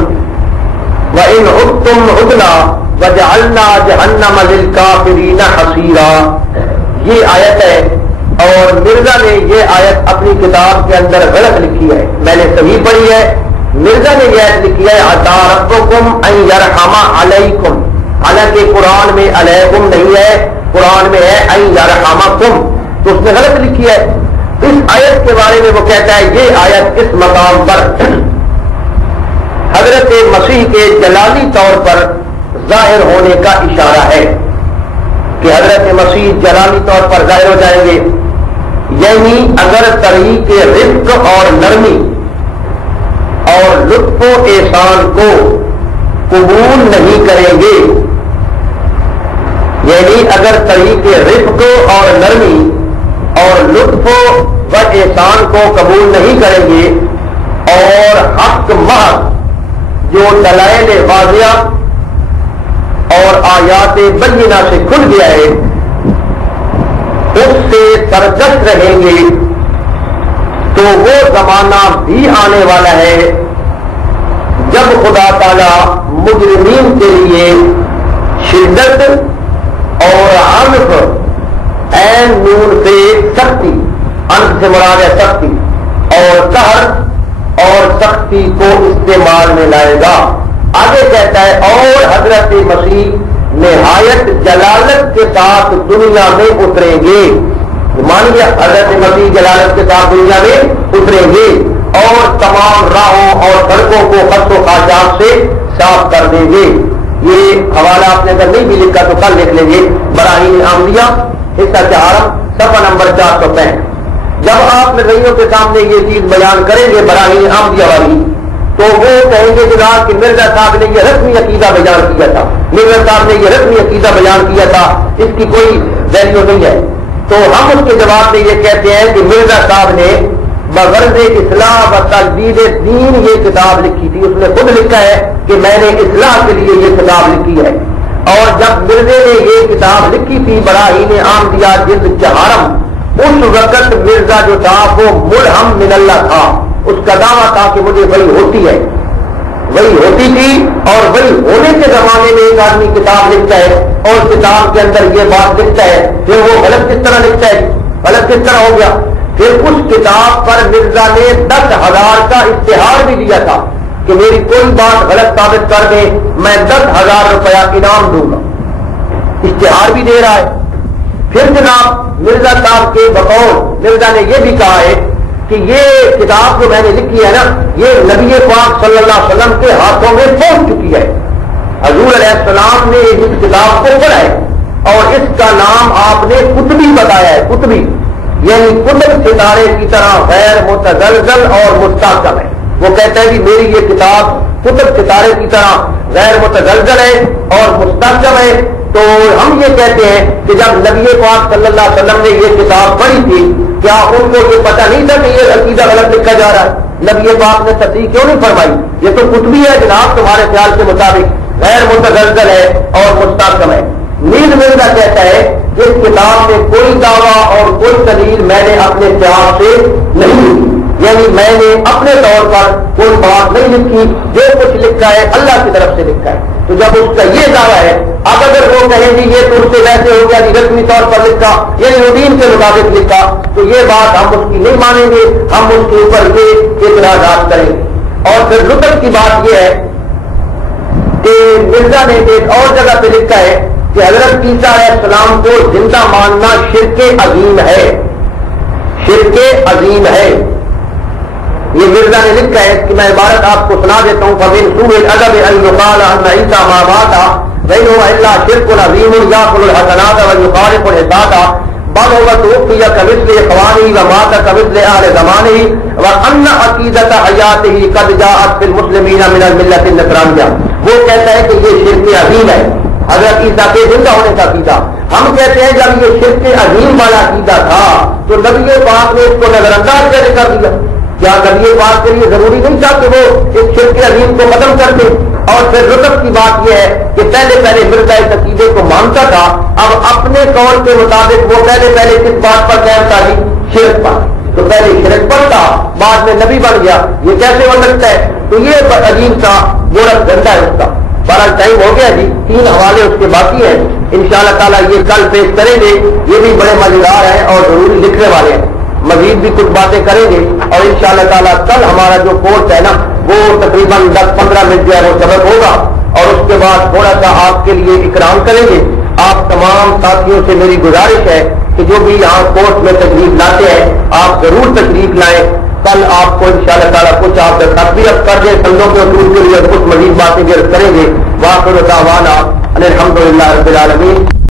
وان عدتم عدنا وجعلنا جهنم للكافرين حصيرا. یہ آیت ہے اور مرزا نے یہ آیت اپنی کتاب کے اندر غلط لکھی ہے. میں نے صحیح پڑھی ہے. مرزا نے یہ آیت لکھی ہے عسى ربكم ان يرحم عليكم. حالانکہ قرآن میں علیکم نہیں ہے, قرآن میں ہے ان يرحمكم. تو اس نے غلط لکھی ہے. اس آیت کے بارے میں وہ کہتا ہے یہ آیت اس مقام پر حضرت مسیح کے جلالی طور پر ظاہر ہونے کا اشارہ ہے کہ حضرت مسیح جلالی طور پر ظاہر ہو جائیں گے. یعنی اگر طریق رفق اور نرمی اور لطف و احسان کو قبول نہیں کریں گے, یعنی اگر طریق رفق اور نرمی اور لطف و احسان کو قبول نہیں کریں گے اور حق محض جو دلائل واضح اور آیات بینہ سے کھل گیا ہے اس سے سرکش رہیں گے تو وہ زمانہ بھی آنے والا ہے جب خدا تعالی مجرمین کے لیے شدت اور عنف عین نون سے سختی, عنف سے مراد ہے سختی اور قہر اور سختی کو استعمال میں لائے گا. آگے کہتا ہے اور حضرت مسیح نہایت جلالت کے ساتھ دنیا میں اتریں گے. مان لیا حضرت مسیح جلالت کے ساتھ دنیا میں اتریں گے اور تمام راہوں اور سڑکوں کو خط و خاشاک سے صاف کر دیں گے. یہ حوالہ آپ نے اگر نہیں بھی لکھا تو کل لکھ لیں گے. براہین احمدیہ حصہ چہارم صفحہ نمبر 465. جب آپ نظریوں کے سامنے یہ چیز بیان کریں گے براہین احمدیہ والی تو وہ کہیں گے جناب کہ مرزا صاحب نے یہ رسمی عقیدہ بیان کیا تھا, مرزا صاحب نے یہ رسمی عقیدہ بیان کیا تھا, اس کی کوئی ویلیو نہیں ہے. تو ہم اس کے جواب میں یہ کہتے ہیں کہ مرزا صاحب نے بغرض اصلاح و تجدید دین یہ کتاب لکھی تھی. اس نے خود لکھا ہے کہ میں نے اصلاح کے لیے یہ کتاب لکھی ہے. اور جب مرزے نے یہ کتاب لکھی تھی براہین احمدیہ جلد چہارم, اس وقت مرزا جو تھا وہ ملہم من اللہ تھا. اس کا دعویٰ تھا کہ مجھے وہی ہوتی ہے, وہی ہوتی تھی اور وہی ہونے کے زمانے میں ایک آدمی کتاب لکھتا ہے اور کتاب کے اندر یہ بات لکھتا ہے, پھر وہ غلط کس طرح لکھتا ہے, غلط کس طرح ہو گیا. پھر اس کتاب پر مرزا نے 10,000 کا اشتہار بھی دیا تھا کہ میری کوئی بات غلط ثابت کر دے میں 10,000 روپیہ انعام دوں گا. اشتہار بھی دے رہا ہے. پھر جناب مرزا صاحب کے بقول مرزا نے یہ بھی کہا ہے کہ یہ کتاب جو میں نے لکھی ہے نا یہ نبی پاک صلی اللہ علیہ وسلم کے ہاتھوں میں پہنچ چکی ہے. حضور علیہ السلام نے اس کتاب کو پڑھا ہے اور اس کا نام آپ نے کتبی بتایا ہے. کتبی یعنی کتب ستارے کی طرح غیر متزلزل اور مستحکم ہے. وہ کہتا ہے کہ میری یہ کتاب کتب ستارے کی طرح غیر متزلزل ہے اور مستحکم ہے. تو ہم یہ کہتے ہیں کہ جب نبی پاک صلی اللہ علیہ وسلم نے یہ کتاب پڑھی تھی کیا ان کو یہ پتہ نہیں تھا کہ یہ عقیدہ غلط لکھا جا رہا ہے؟ نبی پاک نے تصحیح کیوں نہیں فرمائی؟ یہ تو کتبی ہے جناب, تمہارے خیال کے مطابق غیر متزلزل ہے اور مستحکم ہے. نیز مرزا کہتا ہے کہ اس کتاب میں کوئی دعویٰ اور کوئی دلیل میں نے اپنے خیال سے نہیں لکھی, یعنی میں نے اپنے طور پر کوئی بات نہیں لکھی, جو کچھ لکھا ہے اللہ کی طرف سے لکھا ہے. تو جب اس کا یہ دعویٰ ہے, اب اگر وہ کہیں گے یہ تو اس سے ویسے ہو گیا کہ رسمی طور پر لکھا یعنی روٹین کے مطابق لکھا, تو یہ بات ہم اس کی نہیں مانیں گے, ہم اس کے اوپر یہ اعتراضات کریں گے. اور پھر لطف کی بات یہ ہے کہ مرزا نے ایک اور جگہ پہ لکھا ہے کہ حضرت عیسیٰ علیہ السلام کو زندہ ماننا شرک عظیم ہے. شرک عظیم ہے, یہ مرزا نے لکھا ہے کہ میں عبارت آپ کو سنا دیتا ہوں. فَمِنْ سُوءِ الْأَدَبِ أَنْ يُقَالَ أَنَّ عِيسَىٰ مَا مَاتَ وَإِنْ هُوَ إِلَّا شِرْكٌ عَظِيمٌ يَأْكُلُ الْحَسَنَاتَ وَيُخَالِفُ الْعِبَادَ بل هو توفي كمثل إخوانه ومات كمثل أهل زمانه وأن عقيدة حياته قد جاءت في المسلمين من الملة النصرانية. وہ کہتا ہے کہ یہ شرک عظیم ہے, حضرت عیسیٰ کے زندہ ہونے کا عقیدہ. ہم کہتے ہیں جب یہ شرک عظیم والا عقیدہ تھا تو نبی پاک نے اس کو نظر انداز کیسے کر دیا؟ کیا نبی پاک کے لیے ضروری نہیں تھا کہ وہ اس شرک عظیم کو ختم کر دے؟ اور پھر لطف کی بات یہ ہے کہ پہلے مرزا اس عقیدے کو مانتا تھا, اب اپنے قول کے مطابق وہ پہلے کس بات پر قائم تھا؟ شرک پر. تو پہلے شرک پر تھا, بعد میں نبی بن گیا, یہ کیسے ہو سکتا ہے؟ تو یہ عجیب سا گورکھ گندا ہے اس کا. بارہ ٹائم ہو گیا جی, 3 حوالے اس کے باقی ہیں, انشاءاللہ تعالیٰ یہ کل پیش کریں گے. یہ بھی بڑے مزیدار ہیں اور ضروری لکھنے والے ہیں. مزید بھی کچھ باتیں کریں گے اور انشاءاللہ تعالیٰ کل ہمارا جو کورس ہے نا وہ تقریباً 10-15 منٹ جو ہے وہ سبق ہوگا اور اس کے بعد تھوڑا سا آپ کے لیے اکرام کریں گے. آپ تمام ساتھیوں سے میری گزارش ہے کہ جو بھی یہاں کورس میں تشریف لاتے ہیں آپ ضرور تشریف لائیں. کل آپ کو انشاءاللہ تعالیٰ کچھ آپ تقریب کر دیں سندوں کے اصول کے لیے کچھ مزید باتیں کریں گے. واخر دعوانا الحمدللہ رب العالمین.